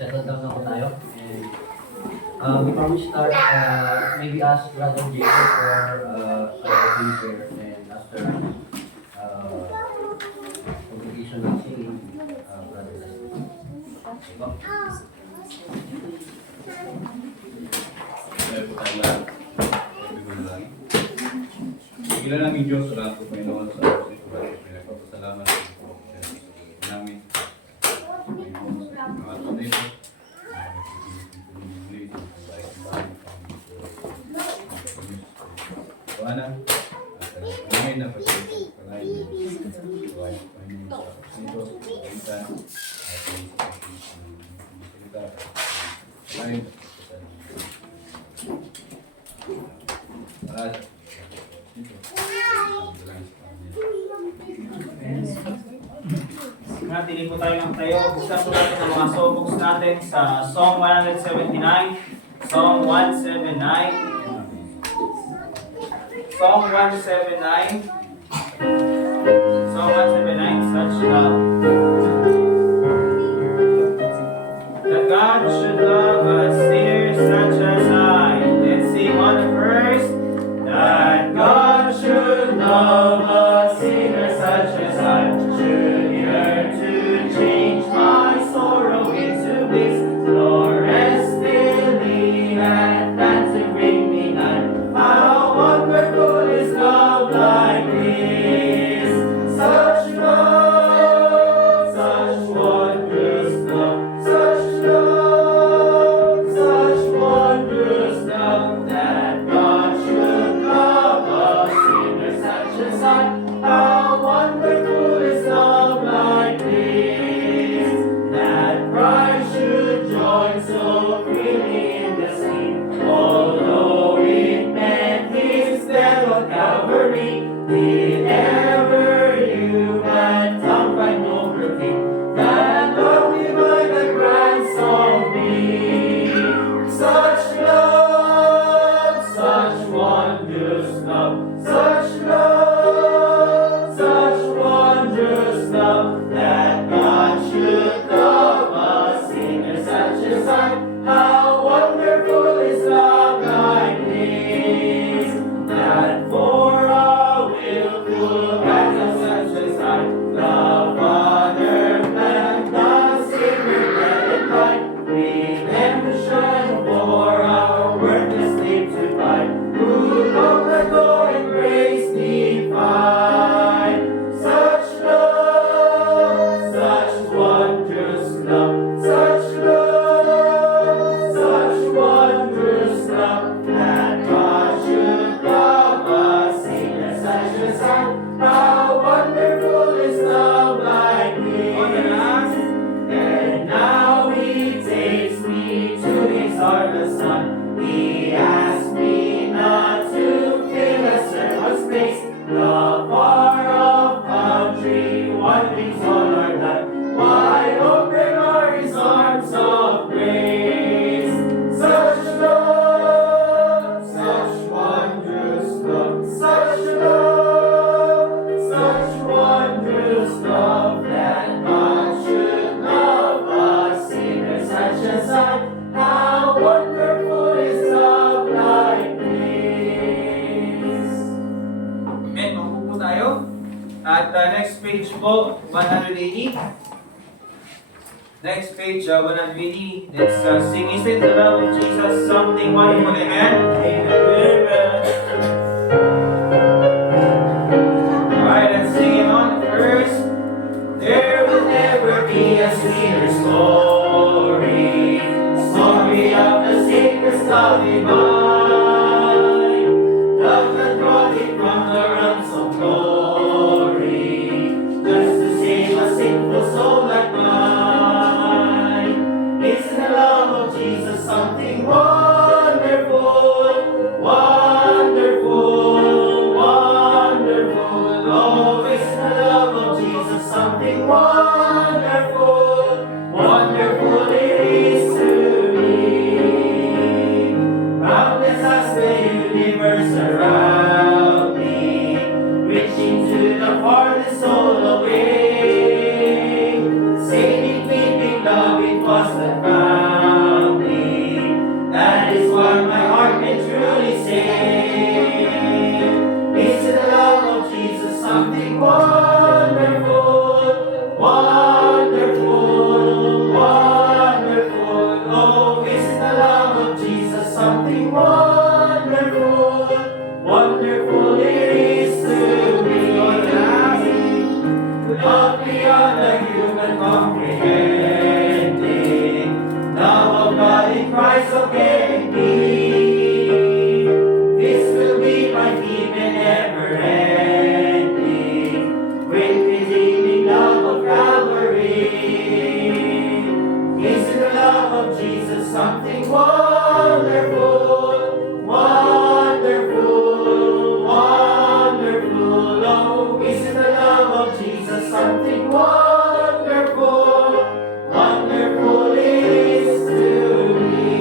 Settle down na po tayo. And before we start, maybe ask Brother Jacob for opening prayer, and after congregation ng singing, Brother Leslie. Okay po. Kaya po tayo lahat. Ibigay lang. Ilan namin Diyos sa lahat po Panginoon sa oras ito. Pinagpapasalamat po namin. Mga tunay po. Tuhanan. At namin na pasipin. Palayan niyo. Tuhanan po niyo sa pasito. Pagkakitan. At salita. Palayan po. Natili po tayo ng tayo. Buksan po natin ang mga songbooks natin sa Song 179, Song 179, Song 179, Song 179, such love. That God should love a sinner such as I. Let's sing on the verse. That God should love a sinner such as I. Should yearn to change my sorrow into bliss. Nor rest believe and plan to bring me nigh. How wonderful is love like this. Such love, such wondrous love, such love, such wondrous love, that God should love a sinner such as I. How wonderful is love like this, that Christ should join so freely in the scene. Although it meant his death on Calvary, did ever human tongue find nobler thing than love divine that grants of me? Such love, such wondrous love, such love, such wondrous love, that God should love po, 180. Next page, 180. Let's sing Isn't the Love of Jesus Something Wonderful? Amen? Amen. Alright, let's sing it on the first. There will never be a sweeter story, story of the Savior's love divine, love that brought him from the realms of glory, just to save a sinful soul like mine. Isn't the love of Jesus something wonderful, wonderful, wonderful? Oh, isn't the love of Jesus something wonderful, wonderful it is to me. Boundless as the universe around me, reaching to the farthest soul away, saving, keeping love, it was that found me. That is what my heart can truly say. Is the love of Jesus something wonderful, wonderful, wonderful? Oh, is the love of Jesus something wonderful, wonderful it is to me. Love beyond the human comprehending, love of God in Christ obeying me. This will be my deep and never-ending, great redeeming love of Calvary. Is the love of Jesus something wonderful, wonderful, wonderful? Oh, is the love of Jesus something wonderful, wonderful it is to me.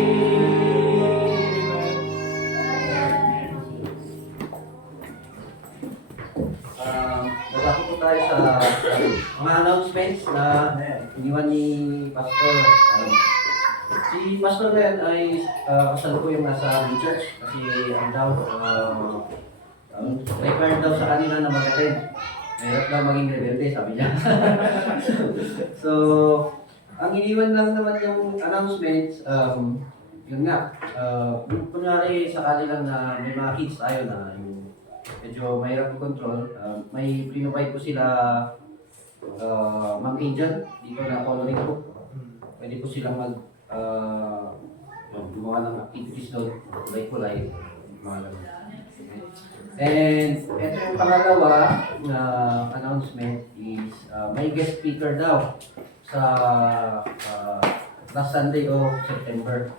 Nagako po tayo sa mga announcements na iniwan ni Pastor. Si Pastor na yan ay kasalukuyang nasa church kasi ang daw required daw sa kanila na mag-attend. Mahirap daw maging rebelde, sabi niya. So, ang iniwan lang naman yung announcements, yun nga, kunyari sakali lang na may mga kids tayo na yung medyo mahirap i-control, may provide ko sila Ma'am Angel, dito na coloring book. Pwede po silang gumawa ng activities doon, kulay-kulay, mga ganun. And ito yung pangalawa na announcement is may guest speaker daw sa last Sunday of September.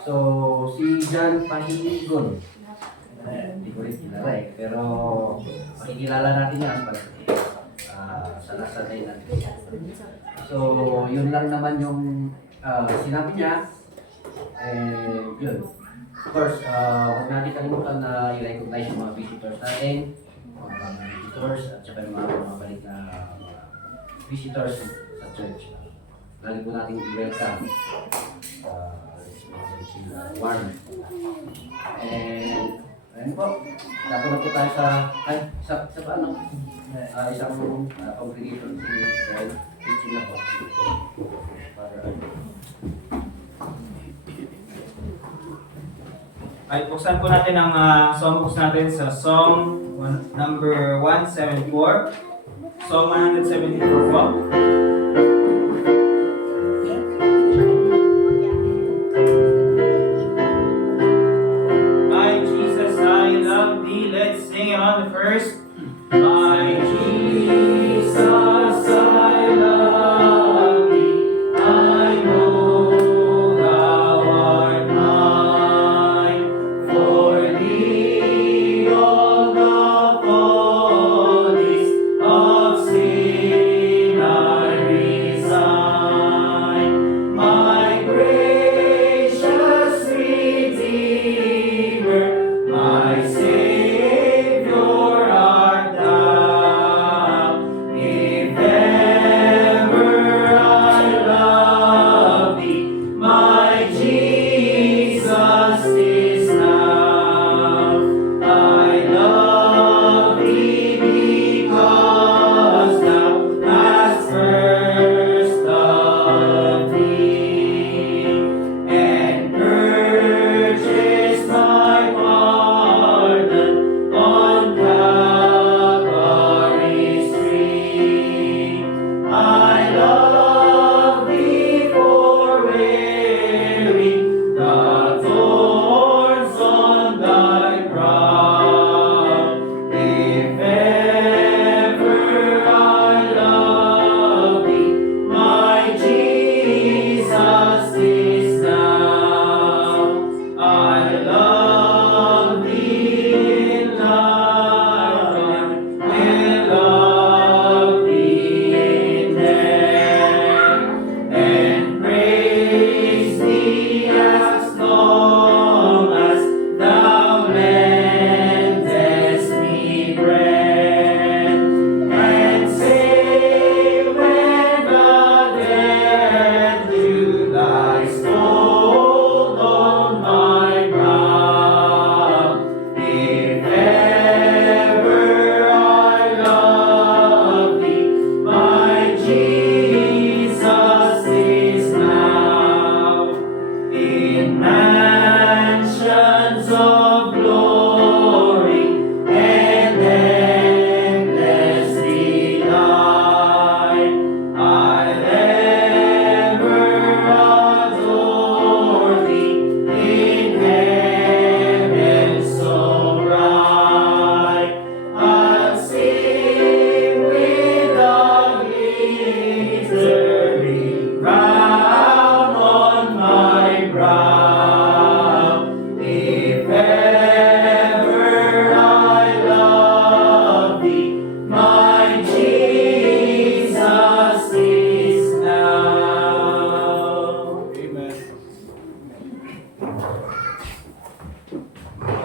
So, si John Pahiligon. Hindi ko rin kilala pero makikilala natin yan pag sa last Sunday natin. So, yun lang naman yung sinabi niya. And yun. Of course, huwag natin kalimutan na i-recognize yung mga visitors natin, mga visitors at saka yung mga balik na visitors sa church. Lagi po natin i-welcome. Warm. And ayun po, dapat na po tayo sa paano? Isang congregation dahil teaching na po. Para Ay, buksan po natin ang songbooks natin sa song number 174. Song 174 po. My Jesus, I love thee. Let's sing it on the first. My Jesus, I love thee. I know thou art mine. For thee all the follies of sin I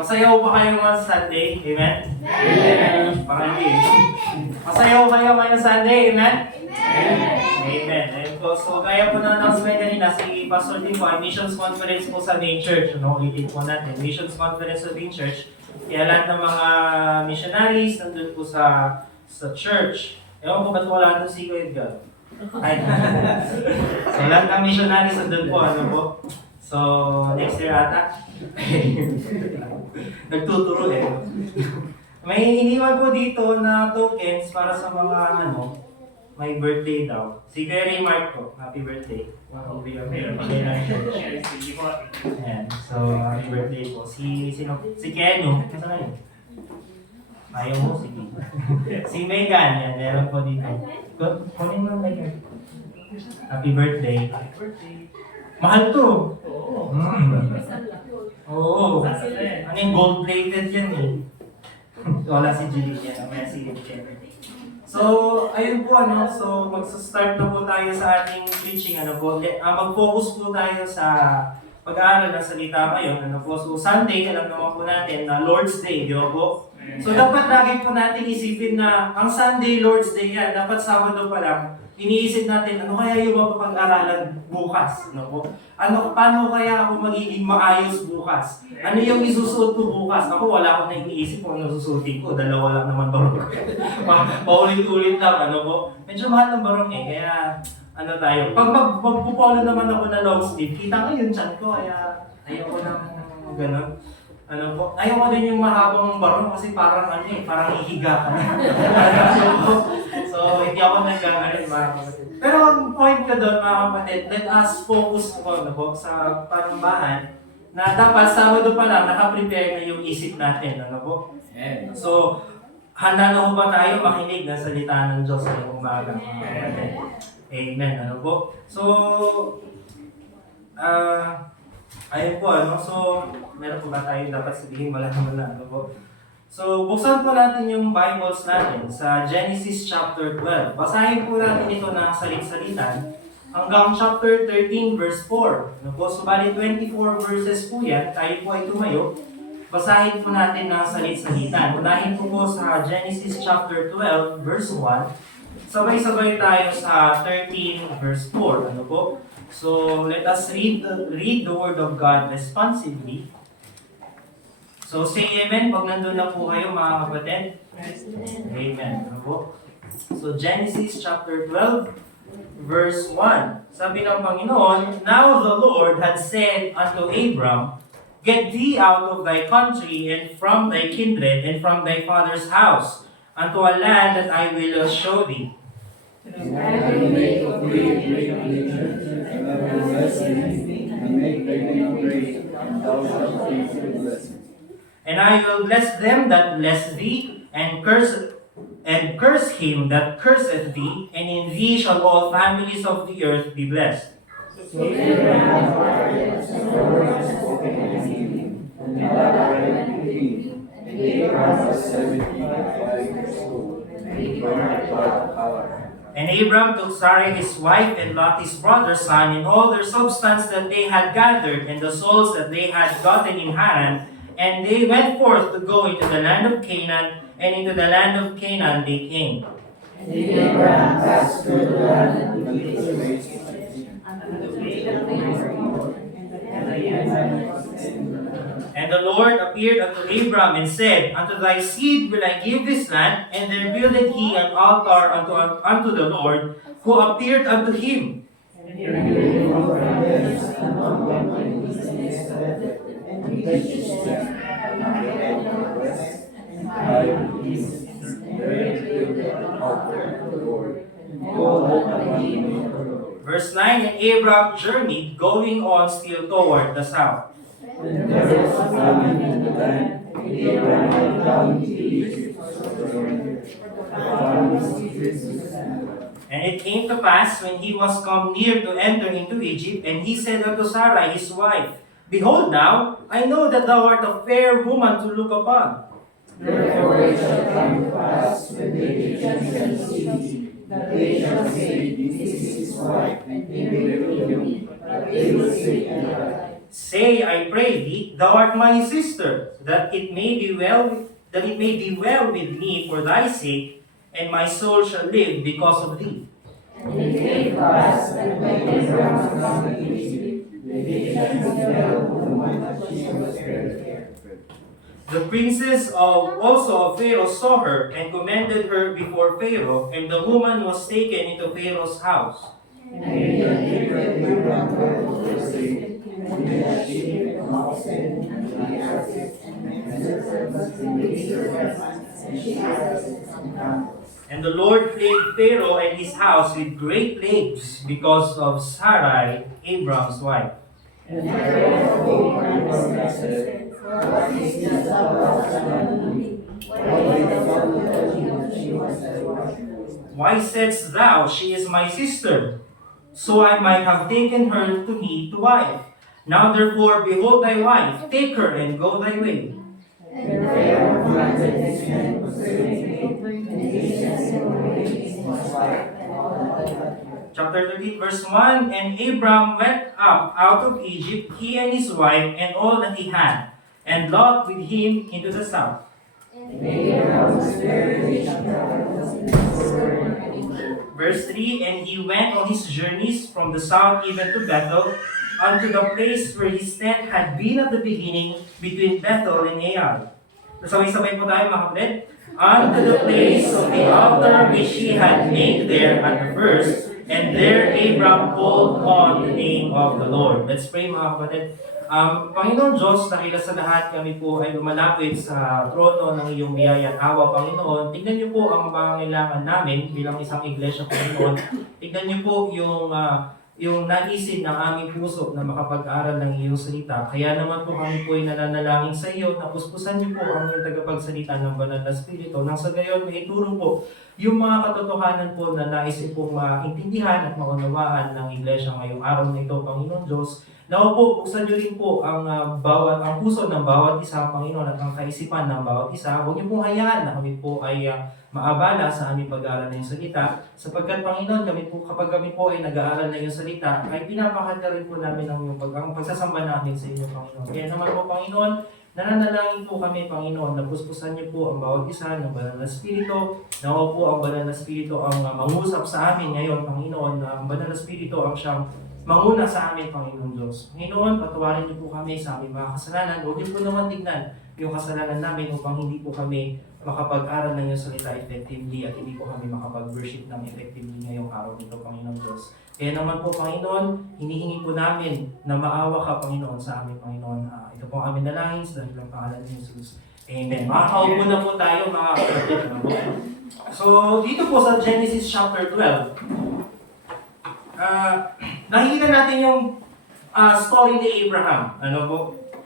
Masayaw pa kayo ngayong Sunday? Amen? Amen. Pangalawi. Masayaw kayo ngayong Sunday? Amen? Amen. Ayun po. So, kaya po na announcement kanina, si Pastor Tim po ay Missions Conference po sa main church. Ano, ulitin po natin. Missions Conference sa main church. Kaya lahat ng mga missionaries nandun po sa church. Ewan ko ba't wala doon si Kuya Edgar? Ay. So, lahat ng missionaries nandun po. Ano po? So, next year ata. Nagtuturo eh. May iniwan po dito na tokens para sa mga may birthday daw. Si Gary Mark po, happy birthday. Ayan, so happy birthday po. Si Kenyo, nasa na yun? Ayaw mo, sige. Si Megan, yan, meron po dito. Kunin mo Megan. Happy birthday. Mahal to. Oo. Ano yung gold-plated yan eh. Wala si Julie yan. May si Jenny. So, ayun po So, magsa-start na po tayo sa ating preaching. Mag-focus po tayo sa pag-aaral ng salita ngayon. So, Sunday, alam naman po natin na Lord's Day, di ba po? So, dapat lagi po natin isipin na ang Sunday, Lord's Day yan. Dapat Sabado pa lang. Iniisip natin, ano kaya yung mapapag-aralan bukas? Paano kaya ako magiging maayos bukas? Ano yung isusuot ko bukas? Ako wala akong naiisip kung ano susuotin ko. Dalawa lang naman barong. Paulit-ulit lang, Medyo mahal ng barong eh, kaya tayo. Pag magpupolo naman ako na long sleeve, kita ko yung chan ko, kaya ayoko nang gano'n. Ayaw ko din yung mahabang barong kasi parang parang hihiga ka na. So, hindi ako nagkakalit mga kapatid. Pero ang point ko doon mga kapatid, let us focus po sa panambahan na dapat Sabado pa lang nakaprepare na yung isip natin. So, handa na ba tayo makinig na salita ng Diyos sa umaga mga kapatid? Amen. So, ayun po, So, meron po ba tayo dapat sabihin? Wala naman na, So, buksan po natin yung Bibles natin sa Genesis chapter 12. Basahin po natin ito na salit-salitan hanggang chapter 13 verse 4. So, bali 24 verses po yan. Tayo po ay tumayo. Basahin po natin na salit-salitan. Unahin po sa Genesis chapter 12 verse 1. Sabay-sabay tayo sa 13 verse 4. So, let us read the Word of God responsively. So, say amen pag nandun na po kayo mga kapatid. Amen. So, Genesis chapter 12, verse 1. Sabi ng Panginoon, "Now the Lord had said unto Abram, Get thee out of thy country, and from thy kindred, and from thy father's house, unto a land that I will show thee. And I will make of thee a great nation, and I will bless thee, and make thy name great, and thou shalt be a blessing. And I will bless them that bless thee, and curse him that curseth thee, and in thee shall all families of the earth be blessed." So Abraham departed, and the Lord had spoken unto him, and Abraham became, and Abraham was 75 years old, and he went out of Haran. And Abram took Sarai his wife, and Lot his brother's son, and all their substance that they had gathered, and the souls that they had gotten in Haran, and they went forth to go into the land of Canaan, and into the land of Canaan they came. And Abraham passed through the land until it was raised. And the Lord appeared unto Abram and said, Unto thy seed will I give this land. And there builded he an altar unto the Lord, who appeared unto him. Verse 9, And Abram journeyed, going on still toward the south. And there was a famine in the land, and Abraham went down to Egypt. And it came to pass, when he was come near to enter into Egypt, and he said unto Sarai his wife, Behold now, I know that thou art a fair woman to look upon. Therefore it shall come to pass, when the Egyptians see thee, that they shall say, This is his wife, and they will kill me, but they will say, Say, I pray thee, thou art my sister, that it may be well with me for thy sake, and my soul shall live because of thee. And it came to pass that when Abraham was come to Egypt, the Egyptians fell on the woman that she was very fair. The princes also of Pharaoh saw her, and commended her before Pharaoh, and the woman was taken into Pharaoh's house. And Abraham went to sleep, and the sheep and oxen, and the asses, and the servants, and the servants, and she has and camels. And the Lord plagued Pharaoh and his house with great plagues because of Sarai, Abraham's wife. And Pharaoh spoke and said, what is this thou hast done? Why didst thou tell me that she was thy wife? Why saidst thou, she is my sister? So I might have taken her to me to wife. Now therefore, behold thy wife, take her and go thy way. And Pharaoh commanded his men concerning me, and he sent him away his wife and all that he had. Chapter 13, verse 1, And Abram went up out of Egypt, he and his wife, and all that he had, and Lot with him into the south. And Abraham was very rich and was in Egypt. Verse 3, And he went on his journeys from the south even to Bethel, unto the place where his tent had been at the beginning, between Bethel and Ai. Sabay-sabay po tayo mga kapatid. Unto the place of the altar which he had made there at the first, and there Abram called on the name of the Lord. Let's pray mga kapatid. Panginoon Diyos, dahil sa lahat kami po ay lumalapit sa trono ng iyong biyaya at awa, Panginoon. Tignan niyo po ang pangangailangan namin bilang isang iglesia, Panginoon. Tignan niyo po yung naisin ng aming puso na makapag-aral ng iyong salita. Kaya naman po kami po ay nananalangin sa iyo na puspusan niyo po ang iyong tagapagsalita ng banal na Espiritu. Nang sa gayon, may ituro po yung mga katotohanan po na nais pong maintindihan at maunawaan ng iglesia ngayong araw na ito, Panginoon Diyos. Nawa po, buksan niyo rin po ang puso ng bawat isa, Panginoon, at ang kaisipan ng bawat isa. Huwag niyo pong hayaan na kami po ay maabala sa aming pag-aaral ng iyong salita. Sapagkat, Panginoon, kapag kami po ay nag-aaral ng iyong salita, ay pinapakanta rin po namin ang pagsasamba namin sa inyo, Panginoon. Kaya naman po, Panginoon, nananalangin po kami, Panginoon, na puspusan niyo po ang bawat isa ng banal na Espiritu. Nawa po ang banal na Espiritu ang mangusap sa amin ngayon, Panginoon, na ang banal na Espiritu ang siyang manguna sa amin, Panginoon Diyos. Panginoon, patawarin niyo po kami sa aming mga kasalanan. Huwag niyo po naman tignan yung kasalanan namin upang hindi po kami makapag-aral ng iyong salita effectively at hindi po kami makapag-worship ng effectively ngayong araw nito, Panginoon Diyos. Kaya naman po, Panginoon, hinihingi po namin na maawa ka, Panginoon, sa amin, Panginoon. Ito po ang aming dalangin sa dahilang pangalan ni Jesus. Amen. Makakaupo na po tayo, mga kapatid. So, dito po sa Genesis chapter 12, nakikita natin yung story ni Abraham. Ano po?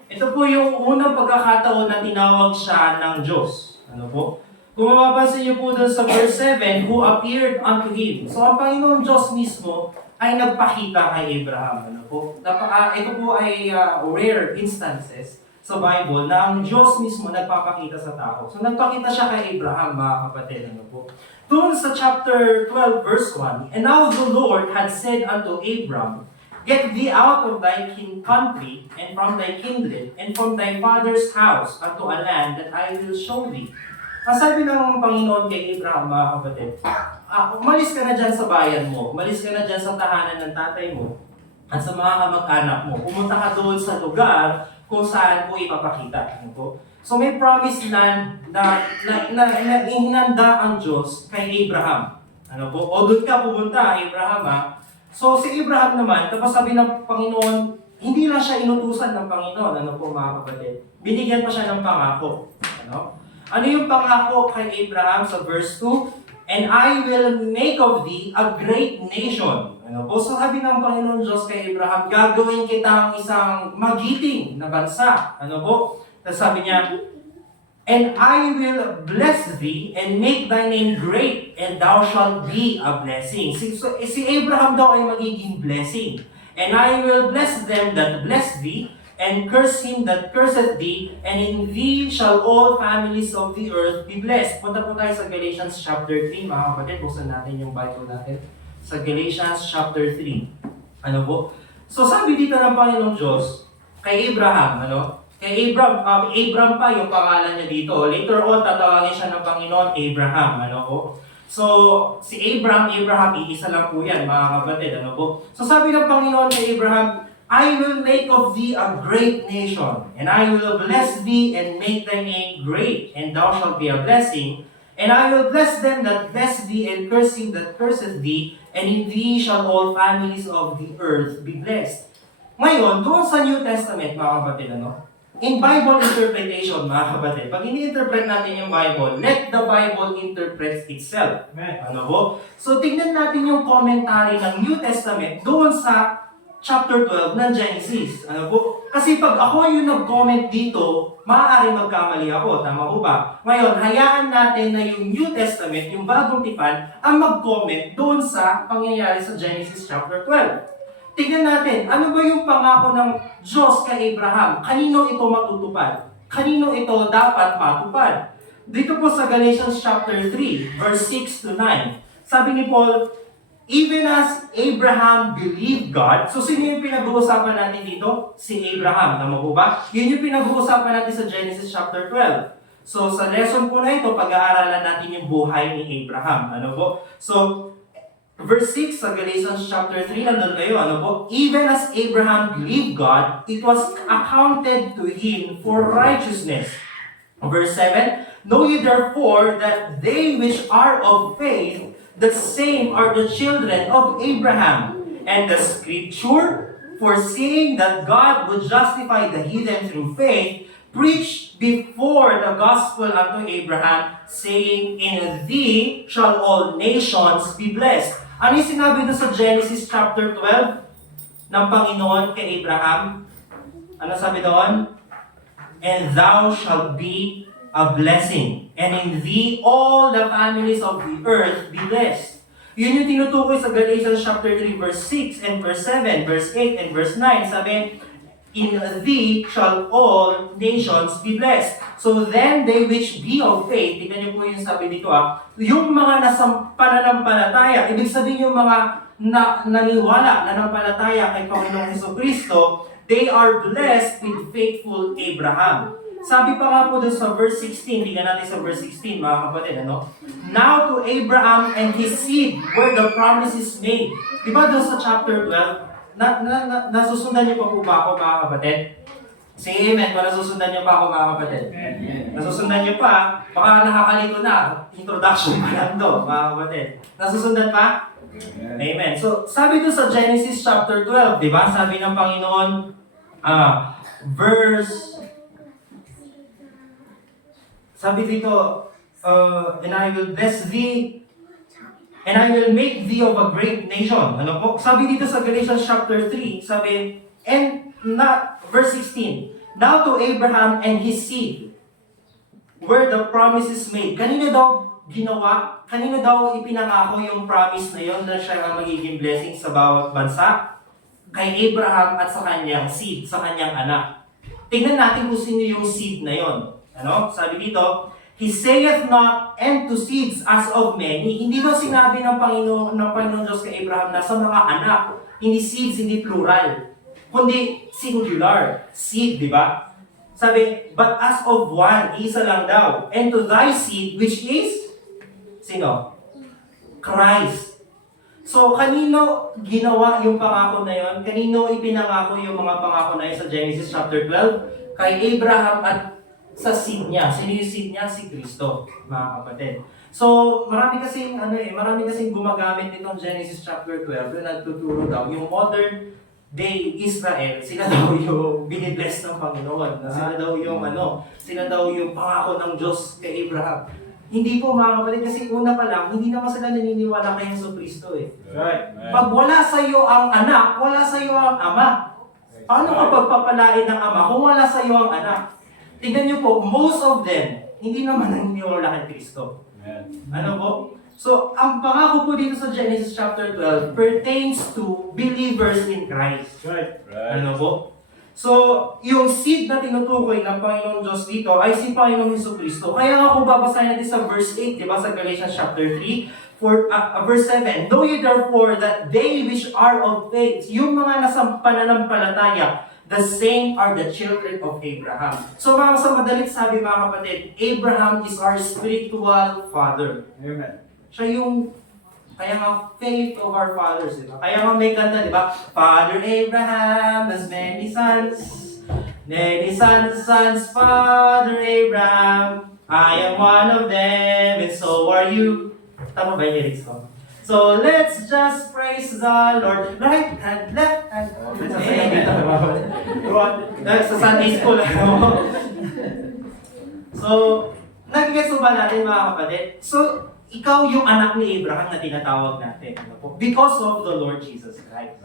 Ito po yung unang pagkakataon na tinawag siya ng Diyos. Ano po? Kung mapapansin niyo po dun sa verse 7, who appeared unto him. So ang Panginoon Diyos mismo ay nagpakita kay Abraham. Ano po? Ito po ay rare instances sa Bible na ang Diyos mismo nagpapakita sa tao. So nagpakita siya kay Abraham, mga kapatid. Ano po? Doon sa chapter 12, verse 1, And now the Lord had said unto Abram, Get thee out of thy country, and from thy kindred, and from thy father's house, unto a land that I will show thee. Ang sabi ng Panginoon kay Abraham, mga kapatid, umalis ka na dyan sa bayan mo, umalis ka na dyan sa tahanan ng tatay mo, at sa mga kamag-anak mo. Pumunta ka doon sa lugar kung saan ko ipapakita. Ano po? So may promised land na hinanda ang Diyos kay Abraham. Ano po? O doon ka pumunta, Abraham ha. So si Abraham naman, tapos sabi ng Panginoon, hindi lang siya inutusan ng Panginoon, ano po mga kapatid. Binigyan pa siya ng pangako. Ano yung pangako kay Abraham sa verse 2? And I will make of thee a great nation. Ano po? So sabi ng Panginoon Diyos kay Abraham, gagawin kitang isang magiting na bansa. Ano po? Tapos sabi niya, And I will bless thee and make thy name great, and thou shalt be a blessing. Si Abraham daw ay magiging blessing. And I will bless them that bless thee, and curse him that curseth thee, and in thee shall all families of the earth be blessed. Punta po tayo sa Galatians chapter 3, mga kapatid. Buksan natin yung Bible natin. Sa Galatians chapter 3. Ano po? So sabi dito ng Panginoong Diyos, kay Abraham, ano? Kay Abram pa yung pangalan niya dito. Later on, tatawagin siya ng Panginoon, Abraham, ano po? So, si Abraham, iisa lang po yan, mga kapatid, ano po? So, sabi ng Panginoon kay Abraham, I will make of thee a great nation, and I will bless thee and make thy name great, and thou shalt be a blessing. And I will bless them that bless thee, and curse him that curseth thee, and in thee shall all families of the earth be blessed. Ngayon, doon sa New Testament, mga kapatid, ano? In Bible interpretation, mga kapatid, pag ini-interpret natin yung Bible, let the Bible interpret itself. Ano po? So, tignan natin yung commentary ng New Testament doon sa chapter 12 ng Genesis. Ano po? Kasi pag ako yung nag-comment dito, maaari magkamali ako. Tama po ba? Ngayon, hayaan natin na yung New Testament, yung bagong tipan, ang mag-comment doon sa pangyayari sa Genesis chapter 12. Tignan natin, ano ba yung pangako ng Diyos kay Abraham? Kanino ito matutupad? Kanino ito dapat matupad? Dito po sa Galatians chapter 3, verse 6 to 9. Sabi ni Paul, even as Abraham believed God, so sino yung pinag-uusapan natin dito? Si Abraham, tama po ba? Yun yung pinag-uusapan natin sa Genesis chapter 12. So sa lesson po na ito, pag-aaralan natin yung buhay ni Abraham. Ano po? So, verse 6 sa Galatians chapter 3, nandun kayo, ano po? Even as Abraham believed God, it was accounted to him for righteousness. Verse 7, know ye therefore that they which are of faith, the same are the children of Abraham. And the scripture, foreseeing that God would justify the heathen through faith, preached before the gospel unto Abraham, saying, in thee shall all nations be blessed. Ano yung sinabi doon sa Genesis chapter 12 ng Panginoon kay Abraham? Ano sabi doon? And thou shalt be a blessing, and in thee all the families of the earth be blessed. Yun yung tinutukoy sa Galatians chapter 3 verse 6 and verse 7, verse 8 and verse 9. Sabi, in thee shall all nations be blessed. So then they which be of faith, tignan niyo po yung sabi dito yung mga nasa pananampalataya, ibig sabihin yung mga naniwala, nanampalataya kay Panginoong Jesucristo, they are blessed with faithful Abraham. Sabi pa nga po doon sa verse 16, tignan natin sa verse 16, mga kapatid, ano? Now to Abraham and his seed where the promise is made. Di ba doon sa chapter 12, nasusundan niyo pa po ba ako, mga kapatid? Say amen, kung nasusundan niyo pa ako, mga kapatid. Nasusundan niyo pa, baka nakakalito na. Introduction pa lang to, mga kapatid. Nasusundan pa? Amen. So, sabi to sa Genesis chapter 12, di ba? Sabi ng Panginoon, sabi dito, and I will bless thee, and I will make thee of a great nation. Ano po? Sabi dito sa Galatians chapter 3, sabi, verse 16, now to Abraham and his seed, where the promise is made. Kanino daw ginawa? Kanino daw ipinangako yung promise na yon na siya ang magiging blessing sa bawat bansa? Kay Abraham at sa kanyang seed, sa kanyang anak. Tingnan natin kung sino yung seed na yon. Ano? Sabi dito, He saith not, and to seeds as of many. Hindi daw sinabi ng Panginoon Diyos kay Abraham na sa mga anak. Hindi seeds, hindi plural. Kundi singular. Seed, di ba? Sabi, but as of one, isa lang daw. And to thy seed, which is? Sino? Christ. So, kanino ginawa yung pangako na yon? Kanino ipinangako yung mga pangako na yun sa Genesis chapter 12? Kay Abraham at sa seed niya. Sino yung seed niya? Si Kristo, mga kapatid. So, marami kasing gumagamit nitong Genesis chapter 12 na nagtuturo daw yung modern day Israel, sila daw yung binibless ng Panginoon. Sila daw yung pangako ng Diyos kay Abraham. Hindi po, mga kapatid, kasi una pa lang, hindi naman sila naniniwala kay Jesucristo eh. Right. Pag wala sa iyo ang anak, wala sa iyo ang ama. Paano ka pagpapalain ng ama kung wala sa iyo ang anak? Tingnan niyo po, most of them, hindi naman naniniwala kay Kristo. Ano po? So, ang pangako po dito sa Genesis chapter 12 pertains to believers in Christ. Right. Ano po? So, yung seed na tinutukoy ng Panginoong Diyos dito ay si Panginoong Jesucristo. Kaya nga kung babasahin natin sa verse 8, di ba, sa Galatians chapter 3, verse 7, know ye therefore that they which are of faith, yung mga nasa pananampalataya, the same are the children of Abraham. So mga sa madalit sabi mga kapatid, Abraham is our spiritual father. Amen. Siya yung, kaya nga faith of our fathers, di ba? Kaya nga may kanta, di ba? Father Abraham has many sons, Father Abraham, I am one of them, and so are you. Tama ba yung lyrics ko? So let's just praise the Lord. Right hand, left hand. Sa Sunday school. So, nagigets mo ba natin mga kapatid? So, ikaw yung anak ni Abraham na tinatawag natin. Ano po? Because of the Lord Jesus Christ.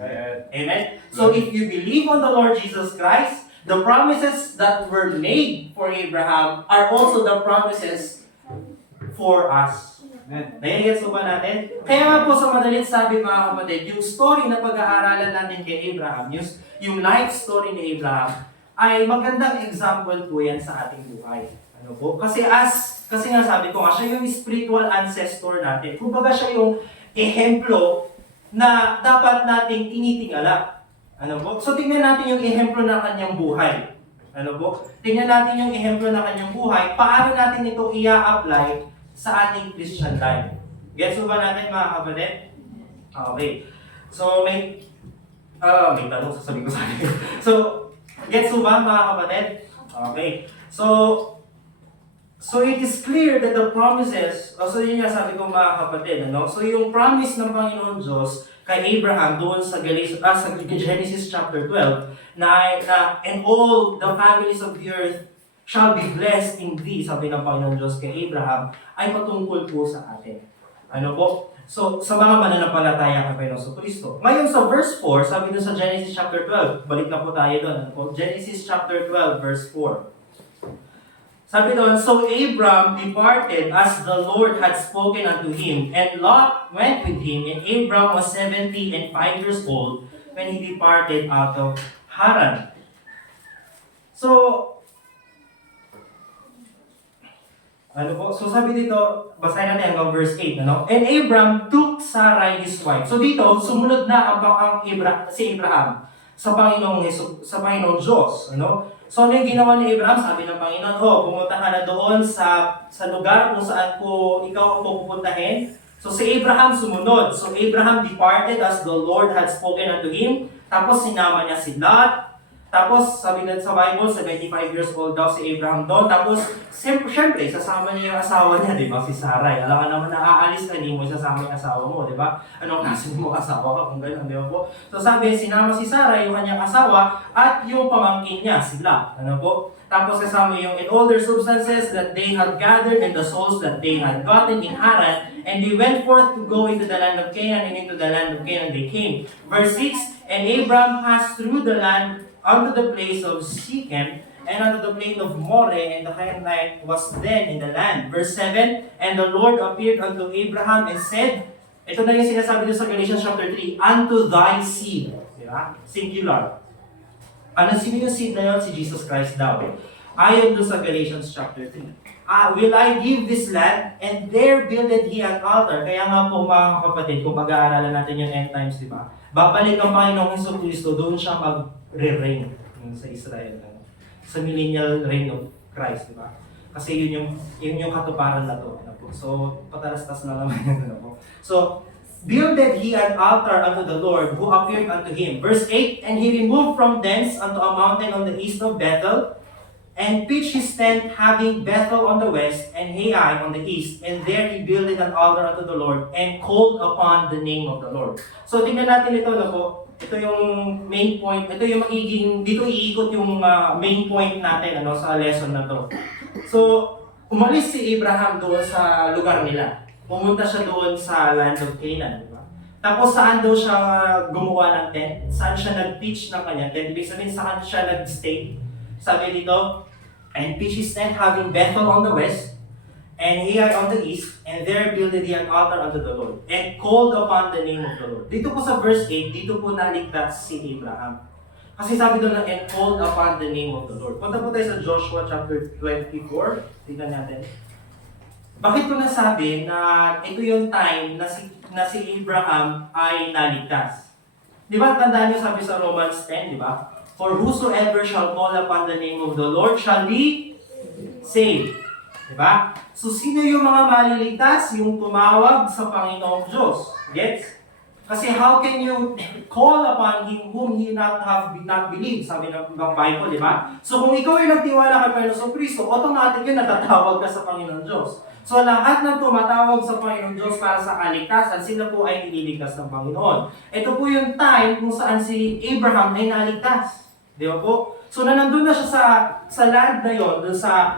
Amen? So, if you believe on the Lord Jesus Christ, the promises that were made for Abraham are also the promises for us. Nagigets mo ba natin? Kaya nga po sa madalit sabi mga kapatid, yung story na pag-aaralan natin kay Abraham, yung life story ni Abraham, ay magandang example po yan sa ating buhay. Ano po? Kasi nga sabi ko nga, siya yung spiritual ancestor natin. Kumbaga siya yung ehemplo na dapat nating tinitingala. Ano po? So tingnan natin yung ehemplo ng kanyang buhay. Ano po? Tingnan natin yung ehemplo ng kanyang buhay. Paano natin ito i-apply sa ating Christian life? Gets mo ba natin mga kapatid? Okay. So may tanong sasabihin ko sa atin. So, gets mo ba mga kapatid? Okay. So it is clear that the promises, so yun nga sabi ko mga kapatid, ano? So yung promise ng Panginoon Diyos kay Abraham doon sa Genesis chapter 12, na and all the families of the earth shall be blessed in thee, sabi ng Panginoon Diyos kay Abraham, ay patungkol po sa atin. Ano po? So, sa mga mananampalataya kay Panginoon Kristo. Ngayon sa verse 4, sabi doon sa Genesis chapter 12, balik na po tayo doon. Ano po? Genesis chapter 12, verse 4. Sabi doon, so Abram departed as the Lord had spoken unto him, and Lot went with him, and Abram was 70 and 5 years old when he departed out of Haran. So, ano po? So sabi dito, basahin natin hanggang verse 8, ano? And Abram took Sarai his wife. So dito, sumunod na si Abraham sa Panginoong Diyos, ano? So ano yung ginawa ni Abraham? Sabi ng Panginoon, pumunta ka na doon sa lugar kung saan ikaw pupuntahin. So si Abraham sumunod. So Abraham departed as the Lord had spoken unto him. Tapos sinama niya si Lot. Tapos sabi na sa Bible, 75 years old daw si Abraham doon. Tapos siyempre, sasama niya yung asawa niya, di ba? Si Sarai. Alam ka naman na aalis ka, hindi mo isasama yung asawa mo, di ba? Anong klase mo asawa ka kung gano'n, di ba po? So sabi, sinama si Sarai, yung kanyang asawa, at yung pamangkin niya, si Lot. Ano po? Tapos kasama yung in all their substances that they had gathered and the souls that they had gotten in Haran, and they went forth to go into the land of Canaan, and into the land of Canaan they came. Verse 6, and Abram passed through the land unto the place of Shechem, and unto the plain of More, and the Canaanite was then in the land. Verse 7, and the Lord appeared unto Abraham and said, ito na yung sinasabi doon sa Galatians chapter 3, unto thy seed. Diba? Singular. Sino yung seed na yun? Si Jesus Christ daw. Ayon doon sa Galatians chapter 3. Will I give this land? And there builded he an altar. Kaya nga po mga kapatid, kung pag-aaralan natin yung end times, di ba? Babalik ang Panginoong Jesucristo, doon siya mag-reign sa Israel. Sa millennial reign of Christ, di ba? Kasi yun yung katuparan na to. So, patalastas na naman yun. So, builded he an altar unto the Lord, who appeared unto him. Verse 8, and he removed from thence unto a mountain on the east of Bethel, and pitched his tent, having Bethel on the west, and Ai on the east. And there he builded an altar unto the Lord, and called upon the name of the Lord. So, tingnan natin ito, po. Ito yung main point. Ito yung dito iikot yung main point natin, sa lesson na to. So, umalis si Abraham doon sa lugar nila. Pumunta siya doon sa land of Canaan, di ba? Tapos saan daw siya gumawa ng tent? Saan siya nag-pitch ng kanyang tent? Ibig sabihin, saan siya nag-stay? Sabi dito, and pitched his tent, having Bethel on the west, and Ai on the east, and there builded he an altar unto the Lord, and called upon the name of the Lord. Dito po sa verse 8, dito po naligtas si Abraham. Kasi sabi doon na, and called upon the name of the Lord. Punta po tayo sa Joshua chapter 24. Tingnan natin. Bakit ko nasabi na ito yung time na si Abraham ay naligtas? Di ba, tandaan niyo sabi sa Romans 10, di ba? For whosoever shall call upon the name of the Lord shall be saved. Diba? So, sino yung mga maliligtas? Yung tumawag sa Panginoong Diyos. Gets? Kasi how can you call upon Him whom He not believed? Sabi ng ibang Bible, di ba? So, kung ikaw ay nagtiwala kay Panginoon Kristo, automatic yun natatawag ka sa Panginoon Diyos. So, lahat ng tumatawag sa Panginoon Diyos para sa kaligtasan, sila po ay nililigtas ng Panginoon. Ito po yung time kung saan si Abraham ay naligtas. Di ba po? So, nandun na siya sa land na yun, dun sa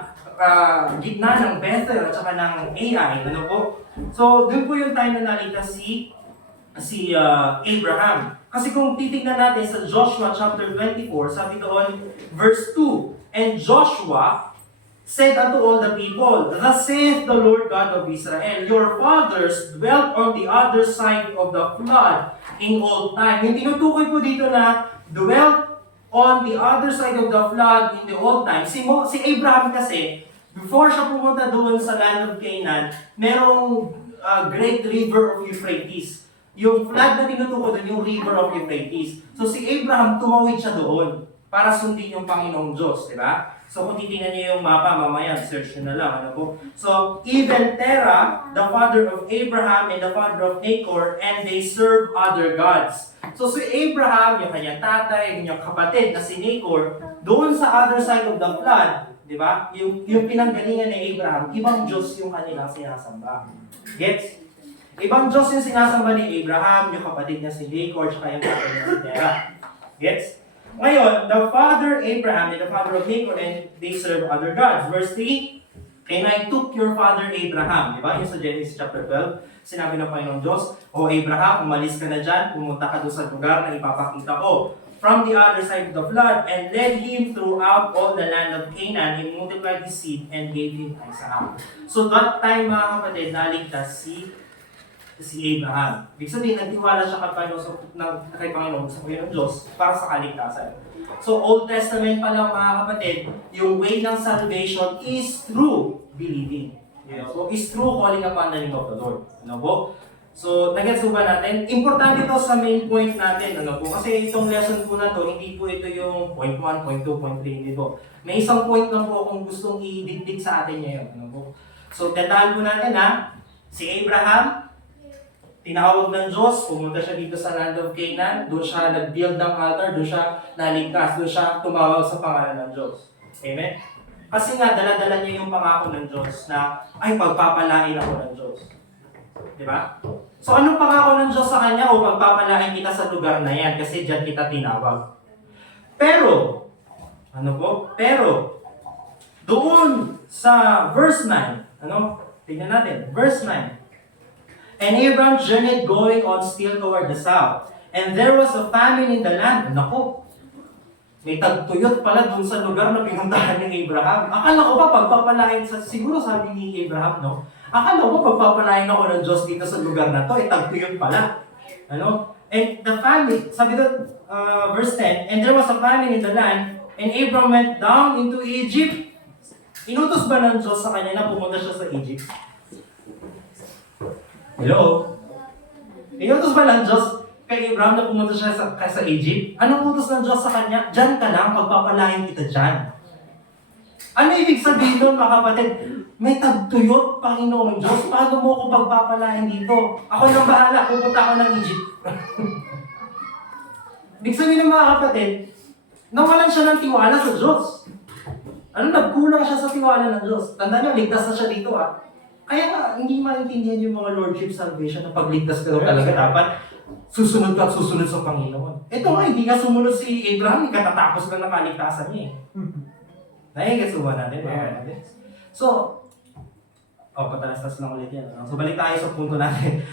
gitna ng Bethel at saka ng Ai, ano po? So, dun po yung time na naligtas si Abraham. Kasi kung titignan natin sa Joshua chapter 24, sabi doon, verse 2, And Joshua said unto all the people, Thus saith the Lord God of Israel, Your fathers dwelt on the other side of the flood in old time. Yung tinutukoy po dito na dwelt on the other side of the flood in the old time. Si Abraham kasi, before siya pumunta doon sa land of Canaan, merong great river of Euphrates. Yung flood na tinutukoy doon, yung river of Euphrates. So si Abraham, tumawid siya doon para sundin yung Panginoong Diyos, di ba? So kung titingnan niyo yung mapa, mamaya, search nyo na lang, ano po? So, even Terah, the father of Abraham and the father of Nahor, and they serve other gods. So si Abraham, yung kanyang tatay, yung kanyang kapatid na si Nahor, doon sa other side of the flood, di ba? Yung pinanggalingan ni Abraham, ibang Diyos yung kanilang sinasamba. Gets? Ibang Diyos yung sinasamba ni Abraham, yung kapatid niya si Nahor, tsaka yung kapatid niya si Terah. Gets? Ngayon, the father Abraham and the father of Nahor, and they serve other gods. Verse 3, And I took your father Abraham. Diba? Yung sa Genesis chapter 12, sinabi ng Panginoong Diyos, O Abraham, umalis ka na dyan, pumunta ka doon sa lugar na ipapakita ko. From the other side of the flood, and led him throughout all the land of Canaan, and multiplied his seed, and gave him Isaac. So that time, mga kapatid, naligtas si Abraham. Ibig sabihin, nagtiwala siya kay Panginoon sa Panginoon Diyos para sa kaligtasan. So, Old Testament pa lang, mga kapatid, yung way ng salvation is through believing. So, is through calling upon the name of the Lord. Ano po? So, nag-gets ba natin? Importante ito sa main point natin. Ano po? Kasi itong lesson po na to, hindi po ito yung point 1, point 2, point 3, hindi po. May isang point lang po kung gustong idikdik sa atin ngayon. Ano po? So, tandaan po natin si Abraham, tinawag ng Diyos, pumunta siya dito sa land of Canaan, doon siya nag-build ng altar, doon siya naligtas, doon siya tumawag sa pangalan ng Diyos. Amen? Kasi nga, dala-dala niya yung pangako ng Diyos na, ay, pagpapalain ako ng Diyos. Diba? So, anong pangako ng Diyos sa kanya? O pagpapalain kita sa lugar na yan kasi dyan kita tinawag. Pero, doon sa verse 9, tingnan natin, verse 9, And Abraham journeyed going on still toward the south. And there was a famine in the land. Naku, may tagtuyot pala dun sa lugar na pinuntahan ni Abraham. Akala ko ba pagpapalain, siguro sabi ni Abraham, no? Akala ko ba pagpapalain ako ng Diyos dito sa lugar na to, tagtuyot pala. And the famine, sabi doon, verse 10, And there was a famine in the land, and Abraham went down into Egypt. Inutos ba ng Diyos sa kanya na pumunta siya sa Egypt? Hello? Inutos ba ng Diyos kay Abraham na pumunta siya sa Egypt? Anong utos ng Diyos sa kanya? Diyan ka lang, pagpapalain kita dyan. Ano ibig sabihin doon, mga kapatid? May tagtuyot, Panginoon Diyos. Paano mo ako pagpapalain dito? Ako nang bahala, pupunta ako ng Egypt. Ibig sabihin ng mga kapatid, nawalan siya ng tiwala sa Diyos. Nagkulang siya sa tiwala ng Diyos. Tandaan niyo, ligtas na siya dito Kaya nga, hindi maintindihan yung mga Lordship salvation na pagligtas ka daw talaga dapat susunod ka at susunod sa Panginoon. Ito nga, hindi nga sumunod si Abraham, katatapos lang ng kaligtasan niya Nahigasuwa natin, mga kapatid. So, patalastas lang ulit yan. So, balik tayo sa punto natin.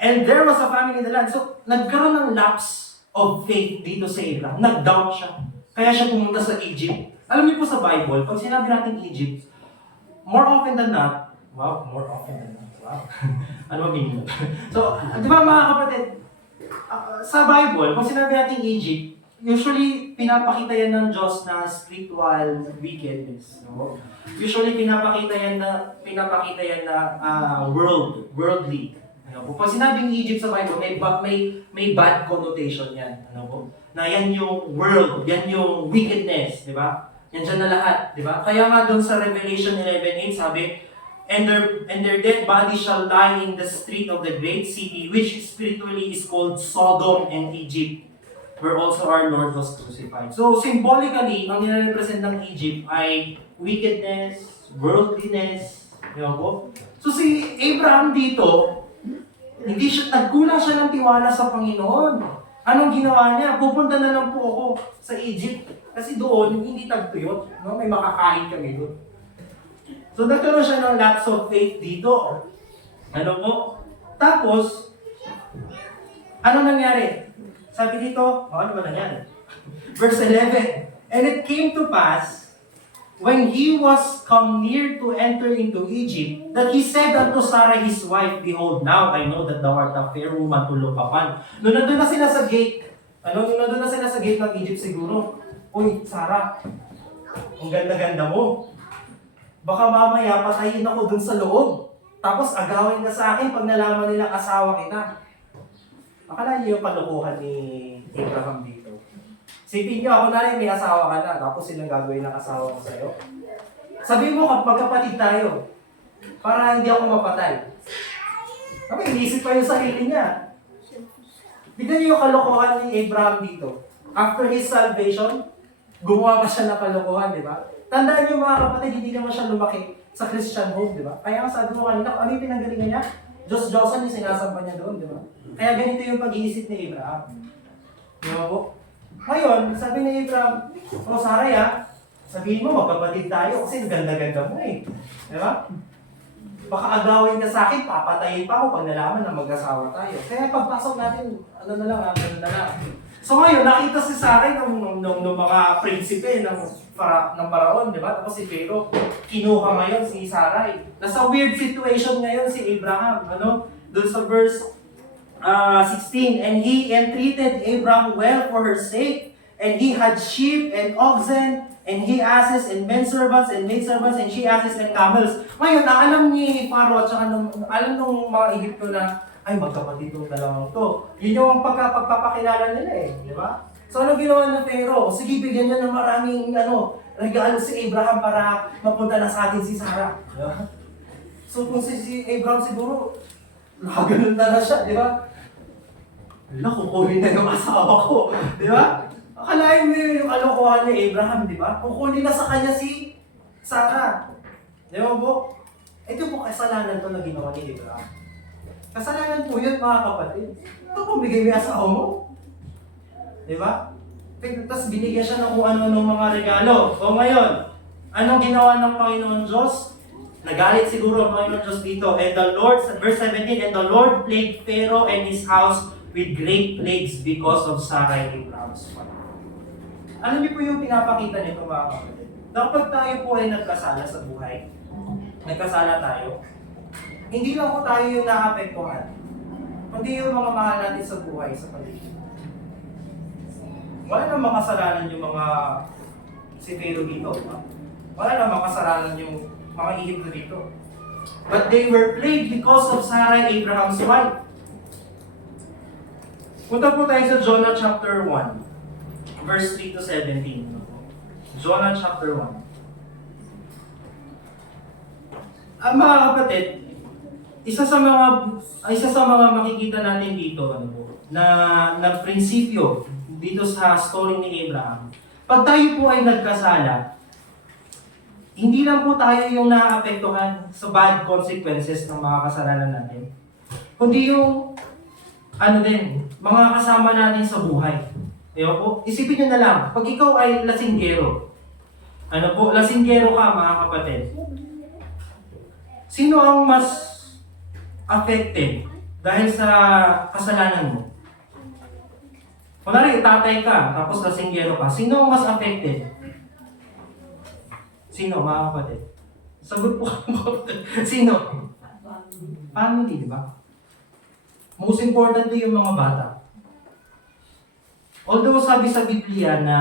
And there was a famine in the land. So, nagkaroon ng lapse of faith dito sa Abraham. Nag-doubt siya. Kaya siya pumunta sa Egypt. Alam niyo po sa Bible, pag sinabi natin Egypt, more often than not, wow. Ano ba meaning? So, di ba mga kapatid, sa Bible, pag sinabi natin Egypt, usually pinapakita yan ng Diyos na spiritual wickedness. No? Usually pinapakita yan na worldly. Pag sinabing Egypt sa Bible, may bad connotation yan. na yan yung world, yan yung wickedness, di ba? Yan dyan na lahat, di ba? Kaya nga doon sa Revelation 11:8 sabi, and their dead bodies shall lie in the street of the great city, which spiritually is called Sodom and Egypt, where also our Lord was crucified. So symbolically, ang nire-represent ng Egypt ay wickedness, worldliness, di ba po? So si Abraham dito, nagkulang siya ng tiwala sa Panginoon. Anong ginawa niya? Pupunta na lang po ako sa Egypt. Kasi doon, hindi tagtuyot. No? May makakain kami doon. So nagkaroon siya ng lapse of faith dito. Ano po? Tapos, ano nangyari? Sabi dito, ano ba nangyari? Verse 11, and it came to pass, when he was come near to enter into Egypt, that he said unto Sarah his wife, behold, now I know that thou art a fair woman to look upon. Nung nandun na sila sa gate, ng Egypt siguro, uy, Sarah, ang ganda-ganda mo. Baka mamaya patayin ako dun sa loob. Tapos agawin ka sa akin pag nalaman nila asawa kita. Akala niyo yung palukuhan ni Abraham dito. Sipin niyo, ako na rin may asawa ka na, tapos silang gagawin ng asawa ko sa'yo. Sabi mo, magkapatid tayo, para hindi ako mapatay. Okay, inisip pa yung sarili niya. Tignan niyo yung kalokohan ni Abraham dito. After his salvation, gumawa pa siya ng kalokohan, di ba? Tandaan niyo mga kapatid, hindi naman siya lumaki sa Christian home, di ba? Kaya sabi mo kanina, ano yung pinanggalingan niya? Diyos-Diyosan yung sinasamba niya doon, di ba? Kaya ganito yung pag-iisip ni Abraham. Di ba po? Ngayon, sabi ni Abraham, Sarah, sabihin mo, magkapatid tayo kasi ganda-ganda mo eh. Di ba? Baka agawin ka sa akin, papatayin pa ako pag nalaman na mag-asawa tayo. Kaya pagpasok natin, ano na lang. So ngayon, nakita si Sarah ng mga prinsipe ng Paraon, di ba? Tapos si Pharaoh, kinuha ngayon si Sarah. Nasa weird situation ngayon si Abraham. Doon sa verse 16, and he entreated Abraham well for her sake, and he had sheep and oxen, and he asses and men servants and maid servants, and she asses and camels. Ngayon, alam ni Pharaoh at saka alam nung mga Egypto na, ay magkapatid tong dalawang to. Yun yung pagpapakilala nila eh, di ba? So ano ginawa ng Pharaoh? Sige, bigyan niya ng maraming regalo si Abraham para mapunta na sa atin si Sarah. Di ba? So kung si Abraham siguro, nakaganon na siya, di ba? Kukunin na yung asawa ko, di ba? Akalain mo yung kalokohan ni Abraham, di ba? Kukunin na sa kanya si Sarah. Di ba po? Ito po kasalanan to na ginawa ni Abraham. Kasalanan po yun, mga kapatid. Ito po, bigay mo yung asawa mo. Di ba? Tapos binigyan siya ng kung ano-ano mga regalo. O ngayon, anong ginawa ng Panginoon Diyos? Nagalit siguro ang Panginoon Diyos dito. And the Lord, verse 17, and the Lord plagued Pharaoh and his house with great plagues because of Sarah and Abraham's wife. Alam niyo po yung pinapakita nito, mga kapatid. Kapag tayo po ay nagkasala sa buhay, nagkasala tayo, hindi lang po tayo yung naapektuhan, kundi yung mga mahal natin sa buhay, sa paligid. Wala namang kasalanan yung mga si Pharaoh dito. Wala namang kasalanan yung mga Egypto dito. But they were plagued because of Sarah and Abraham's wife. Punta po tayo sa Jonah chapter 1, verse 3 to 17. Jonah chapter 1. Ang mga kapatid, isa sa mga makikita natin dito na prinsipyo dito sa story ni Abraham. Pag tayo po ay nagkasala, hindi lang po tayo yung naapektuhan sa bad consequences ng mga kasalanan natin, kundi yung mga kasama natin sa buhay. Diba po? Isipin nyo na lang, pag ikaw ay lasinggero, lasinggero ka, mga kapatid, sino ang mas affected dahil sa kasalanan mo? Kunwari, tatay ka, tapos lasinggero ka, sino ang mas affected? Sino, mga kapatid? Sagot po sino? Family, di ba? Most importantly, yung mga bata. Although sabi sa Biblia na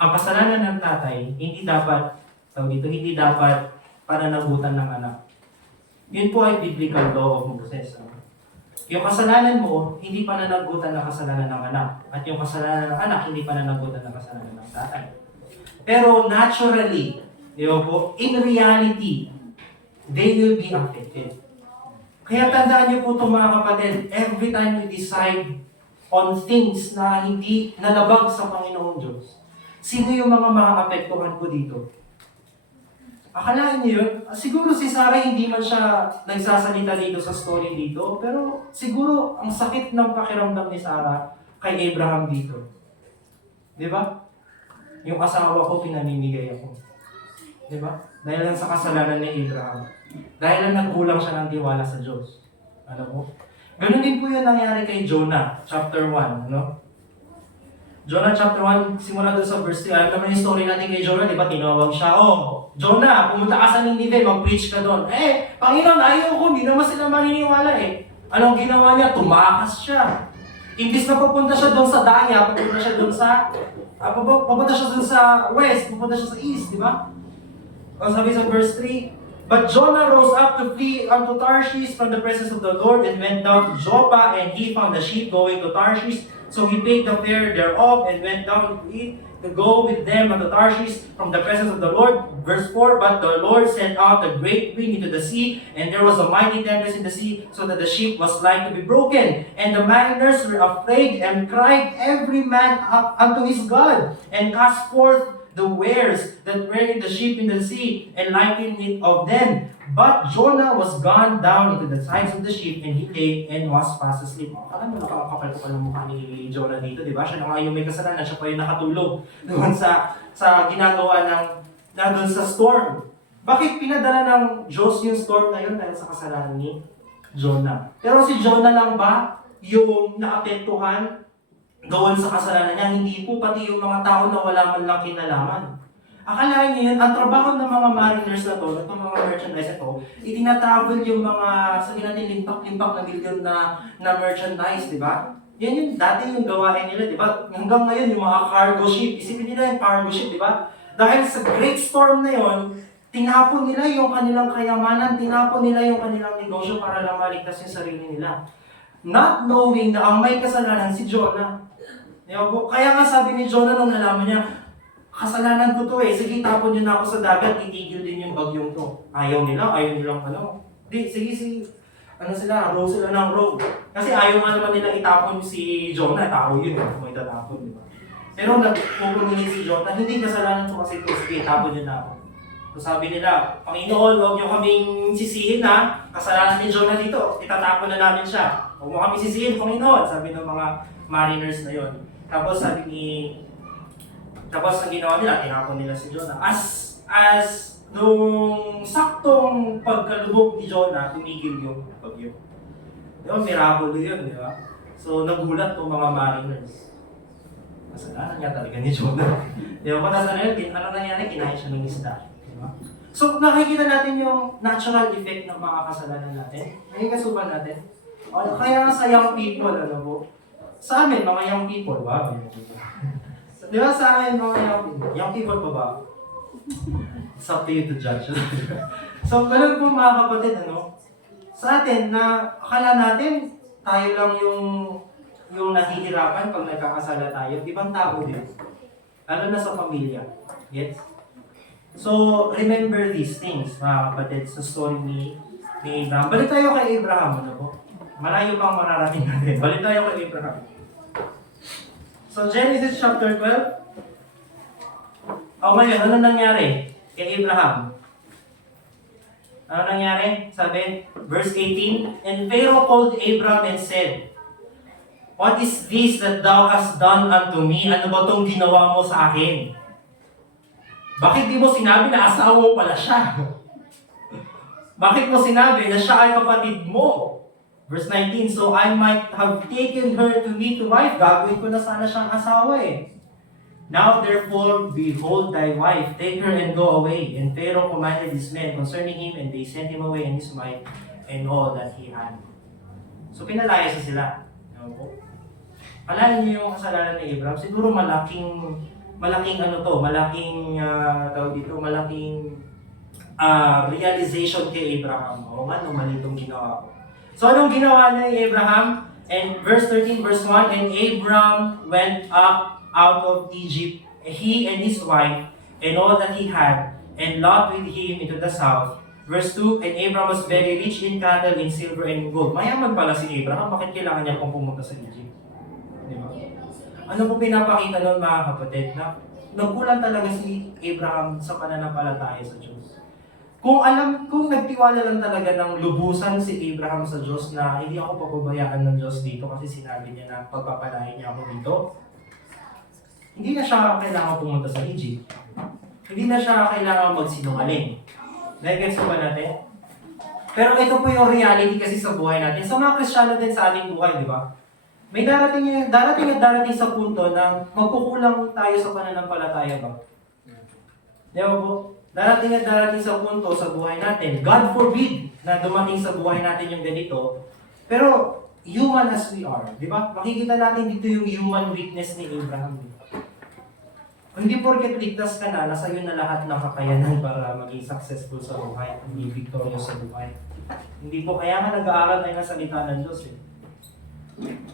ang kasalanan ng tatay, hindi dapat pananagutan ng anak. Yun po ay biblical law of Moses. Yung kasalanan mo, hindi pananagutan ng kasalanan ng anak. At yung kasalanan ng anak, hindi pananagutan ng kasalanan ng tatay. Pero naturally, di ba po, in reality, they will be affected. Kaya tandaan niyo po ito mga kapatid, every time you decide on things na hindi nalabag sa Panginoong Diyos, sino yung mga makakapektuhan ko dito? Akalain niyo yun? Siguro si Sarah hindi man siya nagsasalita dito sa story dito, pero siguro ang sakit ng pakiramdam ni Sarah kay Abraham dito. Di ba? Yung asawa ko, pinamimigay ako. Di ba? Dahil lang sa kasalanan ni Abraham. Dahil lang nagkulang siya ng tiwala sa Diyos. Ano po? Ganun din po yung nangyari kay Jonah, chapter 1. Ano? Jonah chapter 1, simula doon sa verse 3. Alam naman yung story natin kay Jonah, di ba? Tinawag siya, Jonah, pumunta ka sa Nineveh, mag-preach ka doon. Panginoon, ayaw ko, hindi naman sila maniniwala eh. Anong ginawa niya? Tumakas siya. Imbis na pupunta siya doon sa Daya, pupunta siya doon sa west, pupunta siya sa east, di ba? Ang sabi sa verse 3, But Jonah rose up to flee unto Tarshish from the presence of the Lord and went down to Joppa, and he found a ship going to Tarshish. So he paid the fare thereof and went down to it to go with them unto Tarshish from the presence of the Lord. Verse 4, But the Lord sent out a great wind into the sea, and there was a mighty tempest in the sea, so that the ship was like to be broken. And the mariners were afraid and cried every man up unto his God, and cast forth the wares that were in the ship in the sea, and lightened it of them. But Jonah was gone down into the sides of the ship, and he lay and was fast asleep. Alam mo, nakakapal-kapal ng mukha ni Jonah dito, di ba? Siya na nga yung may kasalanan, siya pa yung nakatulog doon sa ginagawa doon sa storm. Bakit pinadala ng Diyos yung storm na yun dahil sa kasalanan ni Jonah? Pero si Jonah lang ba yung naaapektuhan doon sa kasalanan niya? Hindi po, pati yung mga tao na wala man lang kinalaman. Akalain niyo yun, ang trabaho ng mga mariners na to, itong mga merchandise ito, itina-travel yung mga, sabihin natin, limpak-limpak na billion na merchandise, di ba? Yan yung dati yung gawain nila, di ba? Hanggang ngayon, yung mga cargo ship, isipin nila yung cargo ship, di ba? Dahil sa great storm na yon, tinapon nila yung kanilang kayamanan, tinapon nila yung kanilang negosyo para lang maligtas yung sarili nila. Not knowing na ang may kasalanan si Jonah. Kaya nga sabi ni Jonah nung nalaman niya, kasalanan ko to sige, tapon niyo na ako sa dagat, itigil din yung bagyong to. Ayaw nilang row sila ng row. Kasi ayaw nga naman nila itapon si Jonah, tao yun, kung may tatapon, di ba? Pero nagpupuningin si Jonah, hindi kasalanan ko kasi ito, sige, tapon niyo na ako. So sabi nila, Panginoon, huwag niyo kaming sisihin ha, kasalanan ni Jonah dito, itatapon na namin siya. Huwag mo kami sisihin, Panginoon, sabi ng mga mariners na yon. Tapos ang ginawa nila, tinapon nila si Jonah. As nung saktong pagkalubog ni Jonah, tumigil yung bagyo. Di ba? Miracle yun, di ba? So nagulat tong mga mariners. Kasalanan niya talaga ni Jonah. Di ba? Patasan na yun, ano nangyari? Kinain siya ng isda. Di ba? So nakikita natin yung natural effect ng mga kasalanan natin. May kasuban natin. Kaya sa young people, ano po? Sa amin, mga young people, wow, young people. Di ba sa amin, mga young people pa ba? It's up to you to judge. So, ganun po mga kapatid, ano? Sa atin, na akala natin, tayo lang yung nahihirapan pag nagkakasala tayo. Ibang tao din. Lalo na sa pamilya. Yes? So, remember these things, mga kapatid, sa story ni Abraham. Balik tayo kay Abraham, ano po? Malayo pang mararating natin. Balik tayo kay Abraham. So, Genesis chapter 12. Ngayon, ano nangyari kay Abraham? Ano nangyari? Sabi, verse 18, And Pharaoh called Abraham and said, What is this that thou hast done unto me? Ano ba itong ginawa mo sa akin? Bakit di mo sinabi na asawa mo pala siya? Bakit mo sinabi na siya ay kapatid mo? Verse 19, So I might have taken her to me to wife. Gagawin ko na sana siyang asawa Now therefore, behold thy wife, take her and go away. And Pharaoh commanded his men concerning him, and they sent him away and his wife and all that he had. So pinalayas sila. Alala niyo yung kasalanan ni Abraham? Siguro malaking realization kay Abraham. Mali itong ginawa ko. So anong ginawa niya ni Abraham? And verse 13, verse 1, and Abram went up out of Egypt, he and his wife, and all that he had, and Lot with him into the south. Verse 2, and Abram was very rich in cattle, in silver, and in gold. Mayaman pala si Abraham, bakit kailangan niya pong pumunta sa Egypt? Di ba? Ano po pinapakita nun mga kapatid? Na nagkulang talaga si Abraham sa pananampalataya sa Diyos. Kung nagtiwala lang talaga ng lubusan si Abraham sa Diyos na hindi ako papabayaan ng Diyos dito kasi sinabi niya na pagpapalain niya ako dito, hindi na siya kailangan pumunta sa Egypt. Hindi na siya kailangan magsinungaling. Nagigets ko ba natin? Pero ito po yung reality kasi sa buhay natin. Sa mga Kristiyano din sa ating buhay, di ba? May darating sa punto na magkukulang tayo sa pananampalataya ba? Di ba po? Darating sa punto sa buhay natin. God forbid na dumating sa buhay natin yung ganito. Pero human as we are, di ba? Makikita natin dito yung human weakness ni Abraham. Hindi porket ligtas ka na, nasa iyo na lahat ng kakayanan para maging successful sa buhay, maging victorious sa buhay. Hindi po, kaya nga nag-aaral tayo ng salita ng Diyos eh.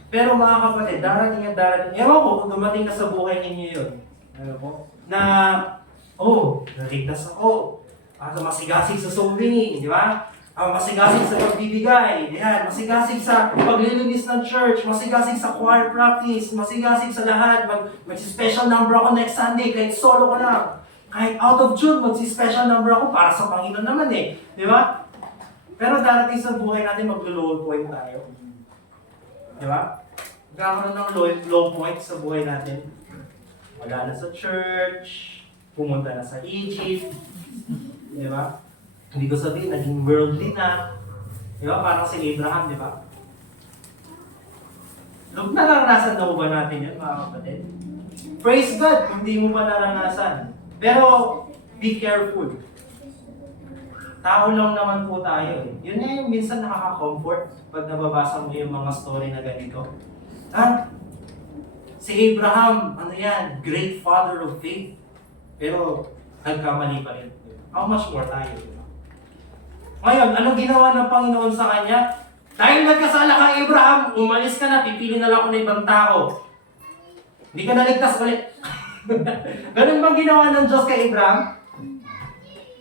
Pero mga kapatid, darating. Ewan ko kung dumating na sa buhay ninyo yun. Ano po? Na, naligtas ako. Masigasig sa soul winning, di ba? Masigasig sa pagbibigay, yan. Masigasig sa paglilinis ng church, masigasig sa choir practice, masigasig sa lahat. Mag-special number ako next Sunday, kahit solo ko lang. Kahit out of tune, mag-special number ako para sa Panginoon naman eh. Di ba? Pero darating sa buhay natin, maglo-low point tayo. Di ba? Magkakaroon ng low point sa buhay natin. Wala na sa church, pumunta na sa Egypt. Di ba? Hindi ko sabihin, naging worldly na. Di ba? Parang si Abraham, di ba? Nararanasan na mo ba natin yun, mga kapatid? Praise God kung hindi mo pa naranasan. Pero, be careful. Tao lang naman po tayo eh. Yun nga yung minsan nakaka-comfort pag nababasa mo yung mga story na ganito. Si Abraham, great father of faith. Pero, nagkamali pa rin. How much more tayo? Ngayon, anong ginawa ng Panginoon sa kanya? Dahil nagkasala ka, Abraham, umalis ka na, pipili na lang ako ng ibang tao. Hindi ka naligtas ulit. Ganun bang ginawa ng Diyos kay Abraham?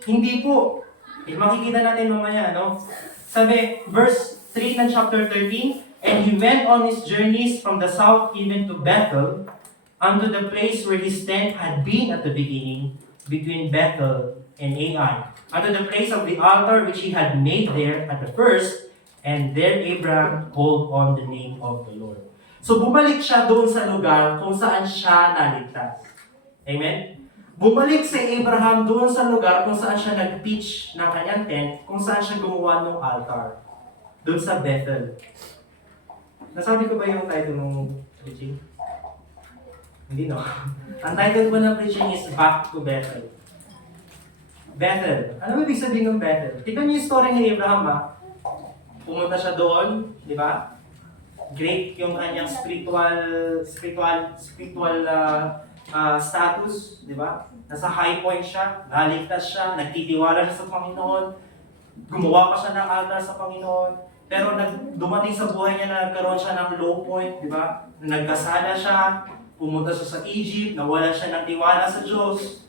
Hindi po. Makikita natin mamaya, no? Sabi, verse 3 ng chapter 13, and he went on his journeys from the south even to Bethel, unto the place where his tent had been at the beginning, between Bethel and Ai, unto the place of the altar which he had made there at the first, and there Abraham called on the name of the Lord. So bumalik siya doon sa lugar kung saan siya naligtas. Amen? Bumalik si Abraham doon sa lugar kung saan siya nag-pitch ng kanyang tent, kung saan siya gumawa ng altar. Doon sa Bethel. Nasabi ko ba yung title ng preaching? Hindi no. Ang title ko ng preaching is Back to Bethel. Bethel. Ano ibig sabihin ng Bethel? Tignan niyo yung story ni Abraham ha. Pumunta siya doon, di ba? Great yung kanyang spiritual status, di ba? Nasa high point siya, naligtas siya, nagtitiwala siya sa Panginoon, gumawa pa siya ng altar sa Panginoon. Pero dumating sa buhay niya na nagkaroon siya ng low point, di ba? Nagkasala siya, pumunta siya sa Egypt, nawalan siya ng tiwala sa Diyos.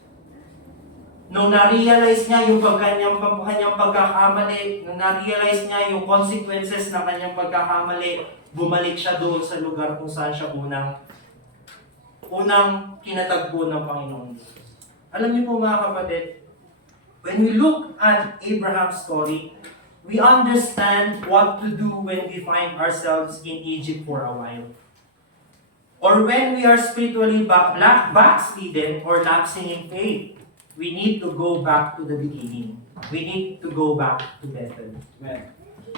Nung na-realize niya yung kanyang pagkakamali, nung na-realize niya yung consequences ng kanyang pagkakamali, bumalik siya doon sa lugar kung saan siya unang kinatagpo ng Panginoon. Alam niyo po mga kapatid, when we look at Abraham's story, we understand what to do when we find ourselves in Egypt for a while. Or when we are spiritually backslidden or lapsing in faith. We need to go back to the beginning. We need to go back to Bethel.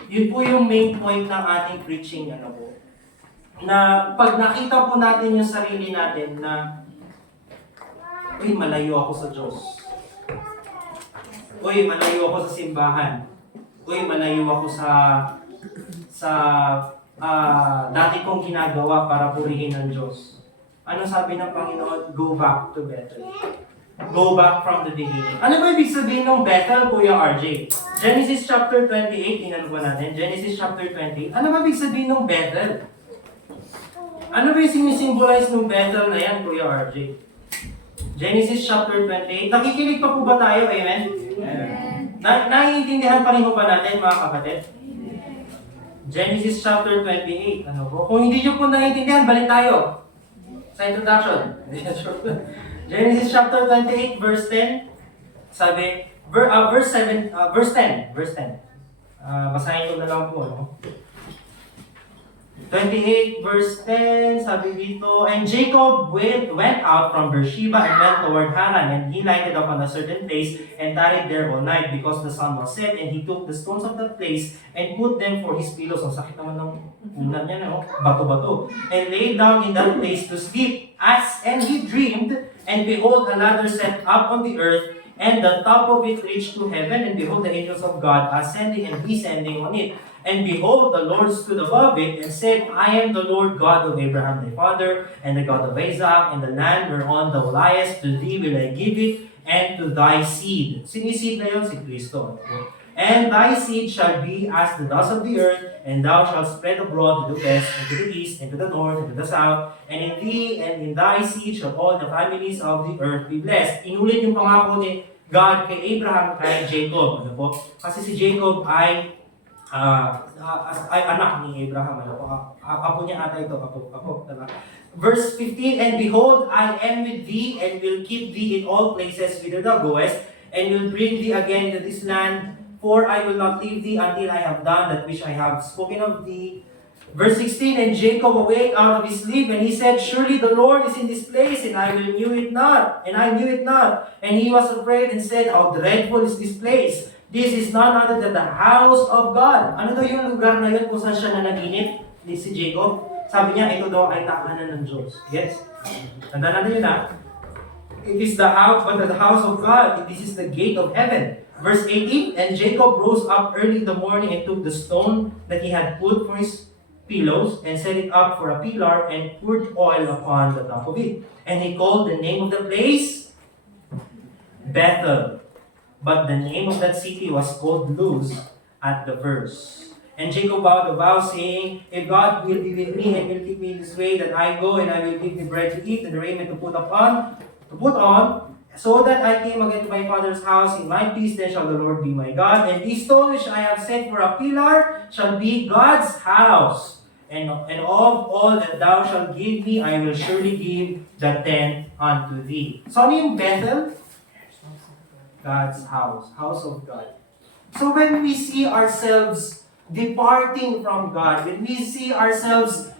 Yun po yung main point ng ating preaching, na pag nakita po natin yung sarili natin na, uy, malayo ako sa Diyos. Uy, malayo ako sa simbahan. Uy, malayo ako sa dati kong ginagawa para purihin ng Diyos. Ano sabi ng Panginoon? Go back to Bethel. go back from the beginning. Ano ba ibig sabihin ng Bethel, Kuya RJ? Genesis chapter 28, tingnan po natin. Genesis chapter 28. Ano ba ibig sabihin ng Bethel? Ano ba yung sinisimbolize ng Bethel na yan, Kuya RJ? Genesis chapter 28. Nakikinig pa po ba tayo? Amen? Naiintindihan pa rin po ba natin, mga kapatid? Genesis chapter 28. Ano po? Kung hindi nyo po naiintindihan, balik tayo sa introduction. Genesis chapter 28, verse 10. Sabi, verse 10. Basahin ko na lang po. Ano? 28 verse 10, sabi dito, and Jacob went out from Beersheba and went toward Haran, and he lighted upon a certain place and tarried there all night because the sun was set, and he took the stones of that place and put them for his pillows. Ang sakit naman ng unan niya, no? Bato-bato. And lay down in that place to sleep. And he dreamed, and behold, a ladder set up on the earth, and the top of it reached to heaven, and behold, the angels of God ascending and descending on it. And behold, the Lord stood above it and said, I am the Lord God of Abraham thy father, and the God of Isaac, and the land whereon thou liest, to thee will I give it, and to thy seed. Siniseed na yun si Kristo. And thy seed shall be as the dust of the earth, and thou shalt spread abroad to the west, and to the east, and to the north, and to the south. And in thee and in thy seed shall all the families of the earth be blessed. Inulit yung pangako ni God kay Abraham, kay Jacob. Ano po? Kasi si Jacob ay anak ni Abraham. Ano po? Apo niya ata ito. Apo. Diba? Verse 15, and behold, I am with thee, and will keep thee in all places whither thou goest, and will bring thee again to this land. For I will not leave thee until I have done that which I have spoken of thee. Verse 16, and Jacob awake out of his sleep, and he said, surely the Lord is in this place, and I knew it not. And he was afraid and said, how dreadful is this place? This is none other than the house of God. Ano daw yung lugar na yun kung saan siya nanaginip ni si Jacob? Sabi niya, ito daw ay tahanan ng Diyos. Yes? Tandaan natin yun ha. It is the house, but the house of God. This is the gate of heaven. Verse 18, and Jacob rose up early in the morning and took the stone that he had put for his pillows and set it up for a pillar and poured oil upon the top of it. And he called the name of the place Bethel. But the name of that city was called Luz at the first. And Jacob vowed a vow, saying, if God will be with me and will keep me in this way that I go, and I will give thee bread to eat and raiment to put on, so that I came again to my father's house in my peace, then shall the Lord be my God. And this stone which I have set for a pillar shall be God's house. And of all that thou shalt give me, I will surely give the tenth unto thee. So ano yung Bethel? God's house. House of God. So when we see ourselves departing from God, when we see ourselves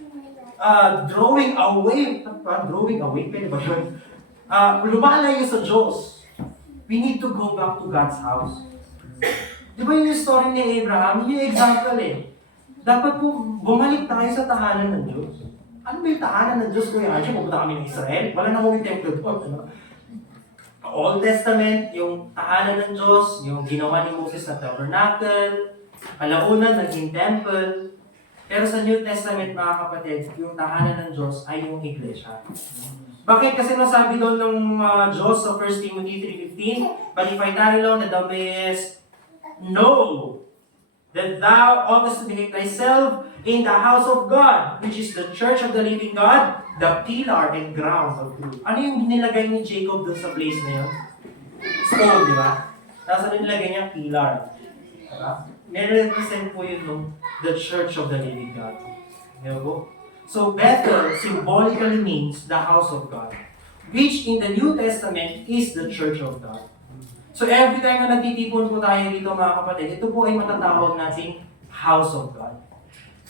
drawing away, pwede ba yun? Lumalayo sa Diyos, we need to go back to God's house. Di ba yung story ni Abraham? Yun yung example eh. Dapat po bumalik tayo sa tahanan ng Diyos. Ano ba yung tahanan ng Diyos, Kuya Archie? Pupunta kami ng Israel? Wala na kami templo doon. Ano? Old Testament, yung tahanan ng Diyos, yung ginawa ni Moses na tabernacle, kalaunan, naging temple. Pero sa New Testament, mga kapatid, yung tahanan ng Diyos ay yung iglesia. Bakit? Kasi nasabi doon ng Diyos sa 1 Timothy 3:15, but if I tarry long, that thou mayest know that thou oughtest to behave thyself in the house of God, which is the church of the living God, the pillar and ground of truth. Ano yung nilagay ni Jacob doon sa place na yun? Stone, di ba? Tapos ano nilagay niya? Pillar. Diba? Nire-represent po yun nung the church of the living God. Diba po? So Bethel symbolically means the house of God, which in the New Testament is the church of God. So every time na nagtitipon po tayo dito mga kapatid, ito po ay matatawag nating house of God.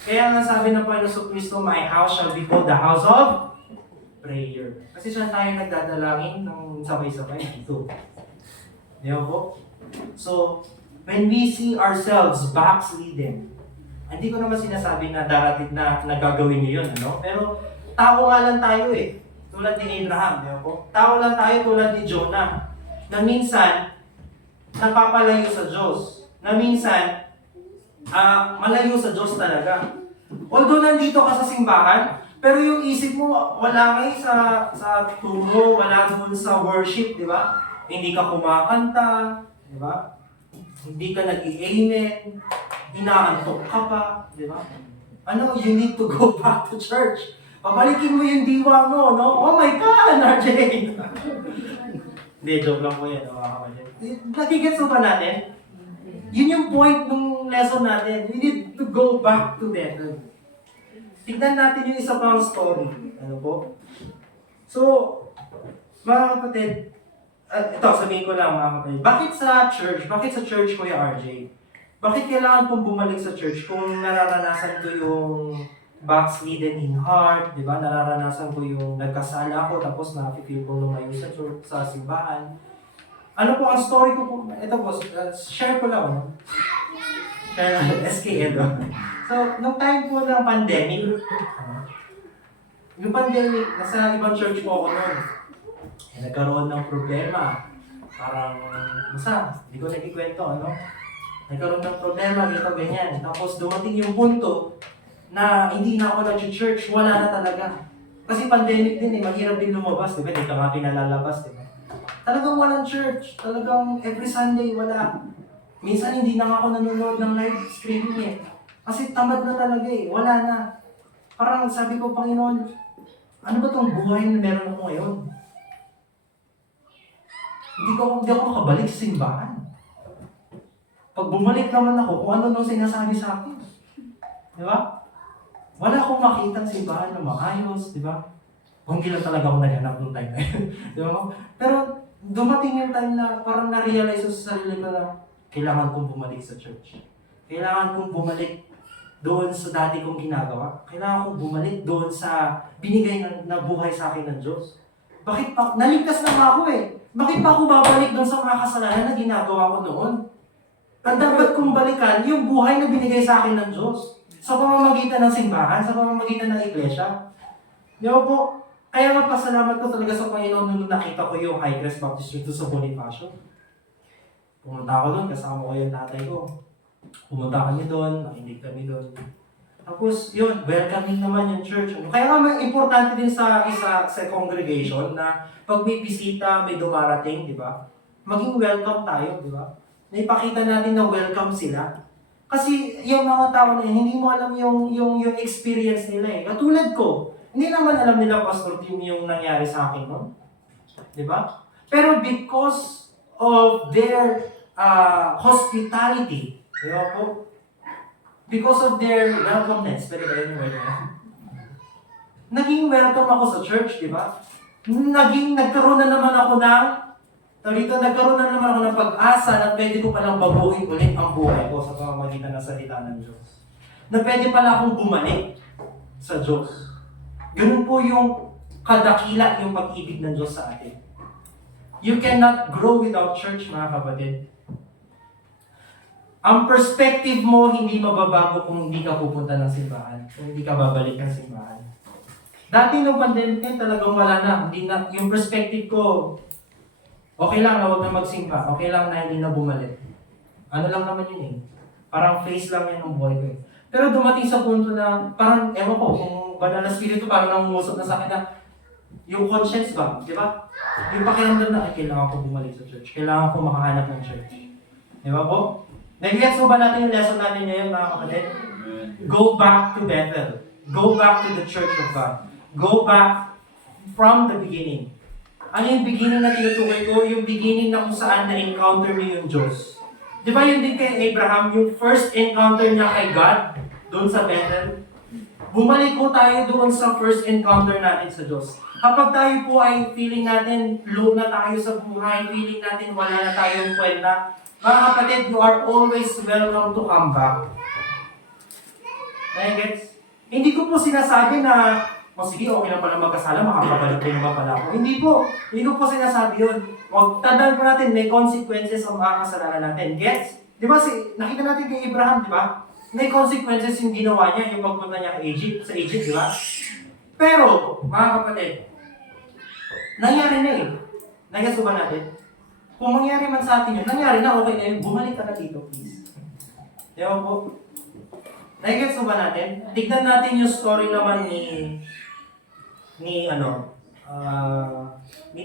Kaya nga sabi ng Panginoon Kristo, my house shall be called the house of prayer. Kasi siya tayo nagdadalangin ng sabay-sabay dito. Di ba po? So, when we see ourselves backslidden, hindi ko naman sinasabi na darating na nagagawin niyo yun, ano? Pero tao nga lang tayo eh. Tulad ni Abraham, di ba po? Tao lang tayo tulad ni Jonah, na minsan, napapalayo sa Diyos. Na minsan, malayo sa Diyos talaga. Although nandito ka sa simbahan, Pero yung isip mo, wala kayo sa turo, wala doon sa worship, di ba? Hindi ka kumakanta, di ba? Hindi ka nag-i-amen, inaantok ka pa, di ba? Ano, you need to go back to church. Pabalikin mo yung diwa mo, no? Oh my God, RJ! Hindi, joke lang po yan, mga kapatid. Nagigets mo ba natin? Yun yung point ng lesson natin. We need to go back to Bethel. Tignan natin yung isa pang story. Ano po? So, mga kapatid, ito, sabihin ko lang mga kapatid, bakit sa church, Kuya RJ? Bakit kailangan kong bumalik sa church kung nararanasan ko yung backslidden in heart, di ba? Nararanasan ko yung nagkasala ako tapos na-feel ko lumayo sa church, sa simbahan. Ano po ang story ko po? Ito po, share ko lang, no? Share lang, SKL, no? So, nung time po ng pandemic, nasa ibang church po ako noon. Nagkaroon ng problema. Parang, hindi ko nakikwento, ano? Nagkaroon ng problema, dito ganyan. Tapos dumating yung punto na hindi na ako nag-church, wala na talaga. Kasi pandemic din mahirap din lumabas, di ba? Hindi ka nga pinalalabas, di ba? Talagang walang church. Talagang every Sunday wala. Minsan hindi na nga ako nanonood ng live streaming eh. Kasi tamad na talaga eh. Wala na. Parang sabi ko, Panginoon, ano ba tong buhay na meron ako ngayon? Hindi ako makabalik sa simbahan. Pag bumalik naman ako, kung ano nang sinasabi sa akin. Di ba? Wala akong makitang simbahan na maayos, di ba? Kung lang talaga ako naghanap ng time na yun. Di ba? Pero dumating yung time na parang na-realize ko sa sarili ko na kailangan kong bumalik sa church. Kailangan kong bumalik doon sa dati kong ginagawa. Kailangan kong bumalik doon sa binigay na buhay sa akin ng Diyos. Bakit pa? Naligtas na ako eh. Bakit pa ako babalik doon sa mga kasalanan na ginagawa ko noon? Ang dapat kong balikan yung buhay na binigay sa akin ng Diyos. Sa pamamagitan ng simbahan, sa pamamagitan ng iglesia. Di ba po? Kaya magpasalamat ko talaga sa Panginoon nung nakita ko yung High Crest Baptist Church sa Bonifacio. Pumunta ako doon, kasama ko yung tatay ko. Pumunta kami doon, nakinig kami doon. Tapos yun, welcoming naman yung church. Kaya nga importante din sa congregation na pag may bisita, may dumarating, di ba? Maging welcome tayo, di ba? Naipakita natin na welcome sila. Kasi yung mga tao na yun, hindi mo alam yung experience nila eh. Katulad ko, hindi naman alam nila, Pastor Tim, yung nangyari sa akin noon. Di ba? Pero because of their hospitality, di ba po? Because of their welcomeness, pwede ba yun yung word na yan? Naging welcome ako sa church, di ba? Nagkaroon na naman ako nagkaroon na naman ako ng pag-asa na pwede ko palang baguhin ulit ang buhay ko sa pamamagitan ng salita ng Diyos. Na pwede pala akong bumalik sa Diyos. Ganun po yung kadakila yung pag-ibig ng Diyos sa atin. You cannot grow without church, mga kapatid. Ang perspective mo hindi mababago kung hindi ka pupunta ng simbahan, kung hindi ka babalik ng simbahan. Dati nung pandemic talagang wala na. Hindi na yung perspective ko, okay lang na huwag na magsimba. Okay lang na hindi na bumalik. Ano lang naman yun eh. Parang face lang yan ng buhay ko eh. Pero dumating sa punto na, parang, ewan ko, kung banal na spirito, parang nangunguusap na sa akin na, yung conscience ba, di ba? Yung pakiramdam na, kailangan ko bumalik sa church. Kailangan ko makahanap ng church. Di ba po? Nag-gets mo ba natin yung lesson natin ngayon, mga kapatid? Go back to Bethel. Go back to the church of God. Go back from the beginning. Ano yung beginning na tinutukoy ko? Yung beginning na kung saan na-encounter niyo yung Diyos. Di ba yun din kay Abraham, yung first encounter niya kay God, doon sa Bethel? Bumalik po tayo doon sa first encounter natin sa Diyos. Kapag tayo po ay feeling natin low na tayo sa buhay, feeling natin wala na tayong kwenta, mga kapatid, you are always welcome to come back. Gets? Hindi ko po sinasabi na sige, okay na pala magkasala, makakabalik din naman pala ako. Hindi po. Hindi ko po sinasabi yun. Huwag tandaan po natin, may consequences ang mga kasalanan natin. Gets? Di ba, nakita natin kay Abraham, di ba? May consequences yung ginawa niya, yung pagpunta niya sa Egypt, di ba? Pero, mga kapatid, nangyari na eh. Nagkaso ba natin? Kung mangyari man sa atin yun, nangyari na, okay na yun, bumalik ka na dito, please. Di ba po? Nagkaso ba natin? Tignan natin yung story naman ni ni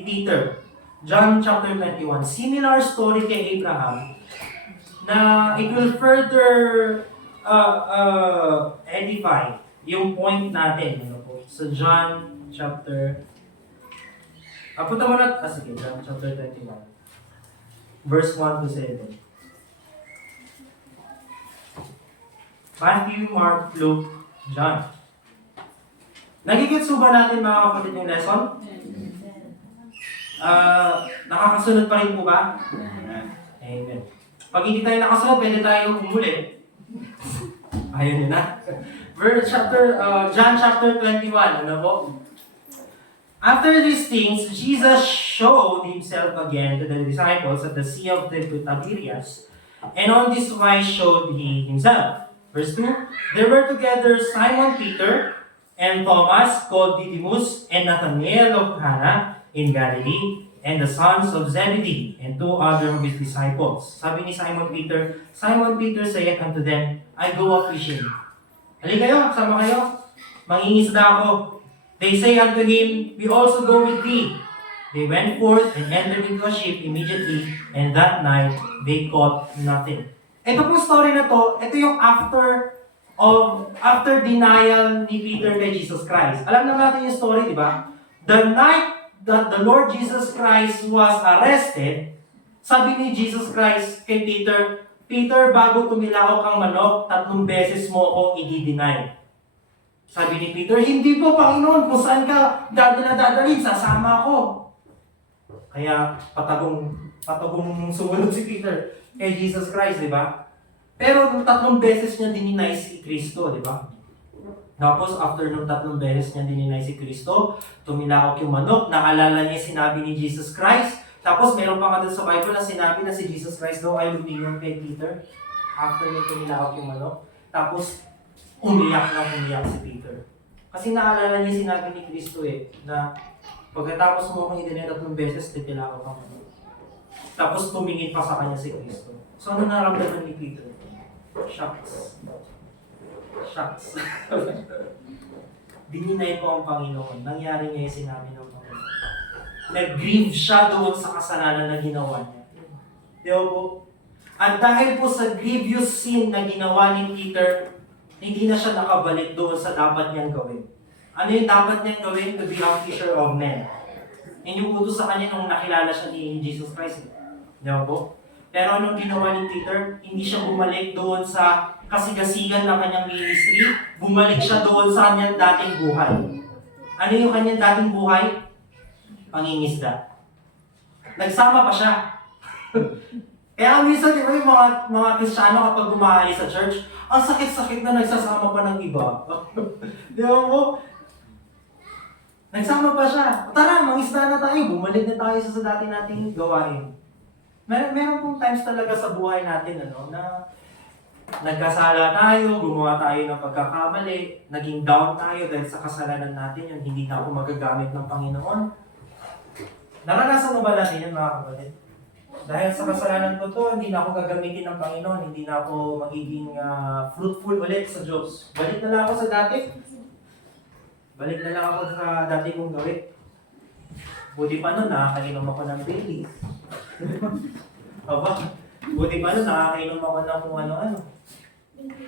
Peter. John chapter 21. Similar story kay Abraham na it will further edify yung point natin. Ano po? So John chapter punta mo na, sige, John chapter 21. Verse 1 to 7. Matthew, Mark, Luke, John. Nagigits ba natin mga kapatid yung lesson? Nakakasunod pa rin po ba? Amen. Pag hindi tayo nakasunod, pwede tayo umuli. Ayun na. John chapter 21, ano po? After these things, Jesus showed himself again to the disciples at the Sea of Tiberias, and on this wise showed he himself. Verse 2, there were together Simon Peter and Thomas called Didymus and Nathanael of Cana in Galilee and the sons of Zebedee and two other of his disciples. Sabi ni Simon Peter saith unto them, I go a fishing. Halika kayo, sama kayo. Mangingisda ako. They say unto him, we also go with thee. They went forth and entered into a ship immediately, and that night they caught nothing. Ito pong story na to, ito yung after denial ni Peter kay Jesus Christ. Alam na natin yung story, di ba? The night that the Lord Jesus Christ was arrested, sabi ni Jesus Christ kay Peter, Peter, bago tumilaok ang manok, 3 beses mo ako i-deny. Sabi ni Peter, hindi po, Panginoon, kung saan ka dadalhin, sasama ako. Kaya patagong sumunod si Peter kay Jesus Christ, di ba? Pero nung 3 beses niya dininay si Kristo, di ba? Tapos after nung 3 beses niya dininay si Kristo, tumilakok yung manok, naalala niya sinabi ni Jesus Christ. Tapos meron pa nga dun sa Bible na sinabi na si Jesus Christ daw ay lumingon kay Peter after niya tumilakok yung manok. Tapos umiyak si Peter. Kasi naalala niya sinabi ni Kristo na pagkatapos mo akong idinay 3 beses, titilakok ang manok. Tapos tumingin pa sa kanya si Kristo. So ano naramdaman ni Peter? Shocks. Dininay po ang Panginoon. Nangyari niya yung sinabi ng Panginoon. Nag-grieve siya doon sa kasalanan na ginawa niya. Di ba po? At dahil po sa grievous sin na ginawa ni Peter, hindi na siya nakabalik doon sa dapat niyang gawin. Ano yung dapat niyang gawin? To be a fisher of men. And yung utos sa kanya nung nakilala siya ni Jesus Christ. Di ba po? Pero anong ginawa ni Peter? Hindi siya bumalik doon sa kasigasigan ng kanyang ministry. Bumalik siya doon sa kanyang dating buhay. Ano yung kanyang dating buhay? Pangingisda. Nagsama pa siya. Kaya minsan, di ba yung mga Kristiyano kapag umaalis sa church, ang sakit-sakit na nagsasama pa ng iba. Di ba mo? Nagsama pa siya. Tara, mangisda na tayo. Bumalik na tayo sa dati nating gawain. Meron pong times talaga sa buhay natin na nagkasala tayo, gumawa tayo ng pagkakamali, naging down tayo dahil sa kasalanan natin yung hindi na ako magagamit ng Panginoon. Naranasan mo ba natin yan, mga kapatid? Dahil sa kasalanan ko to, hindi na ako gagamitin ng Panginoon, hindi na ako magiging fruitful ulit sa Diyos. Balik na lang ako sa dati. Balik na lang ako sa dati kong gawin. Buti pa nun, nakakainom ako ng Baileys. Aba, buti pa nun, nakakainom ako ng kung ano-ano.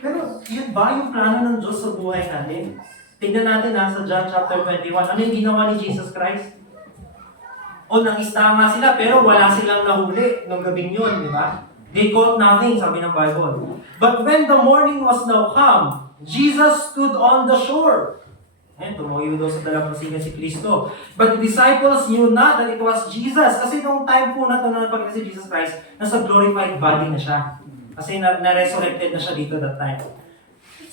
Pero yun ba yung plano ng Diyos sa buhay natin? Tignan natin sa John chapter 21. Ano yung ginawa ni Jesus Christ? O nangista nga sila, pero wala silang nahuli ng gabing yun, di ba? They caught nothing, sabi ng Bible. But when the morning was now come, Jesus stood on the shore. Tumuyo daw sa dalampasigan si Kristo. But the disciples knew not that it was Jesus. Kasi nung time po na ito na napagkita si Jesus Christ, nasa glorified body na siya. Kasi na-resurrected na siya dito that time.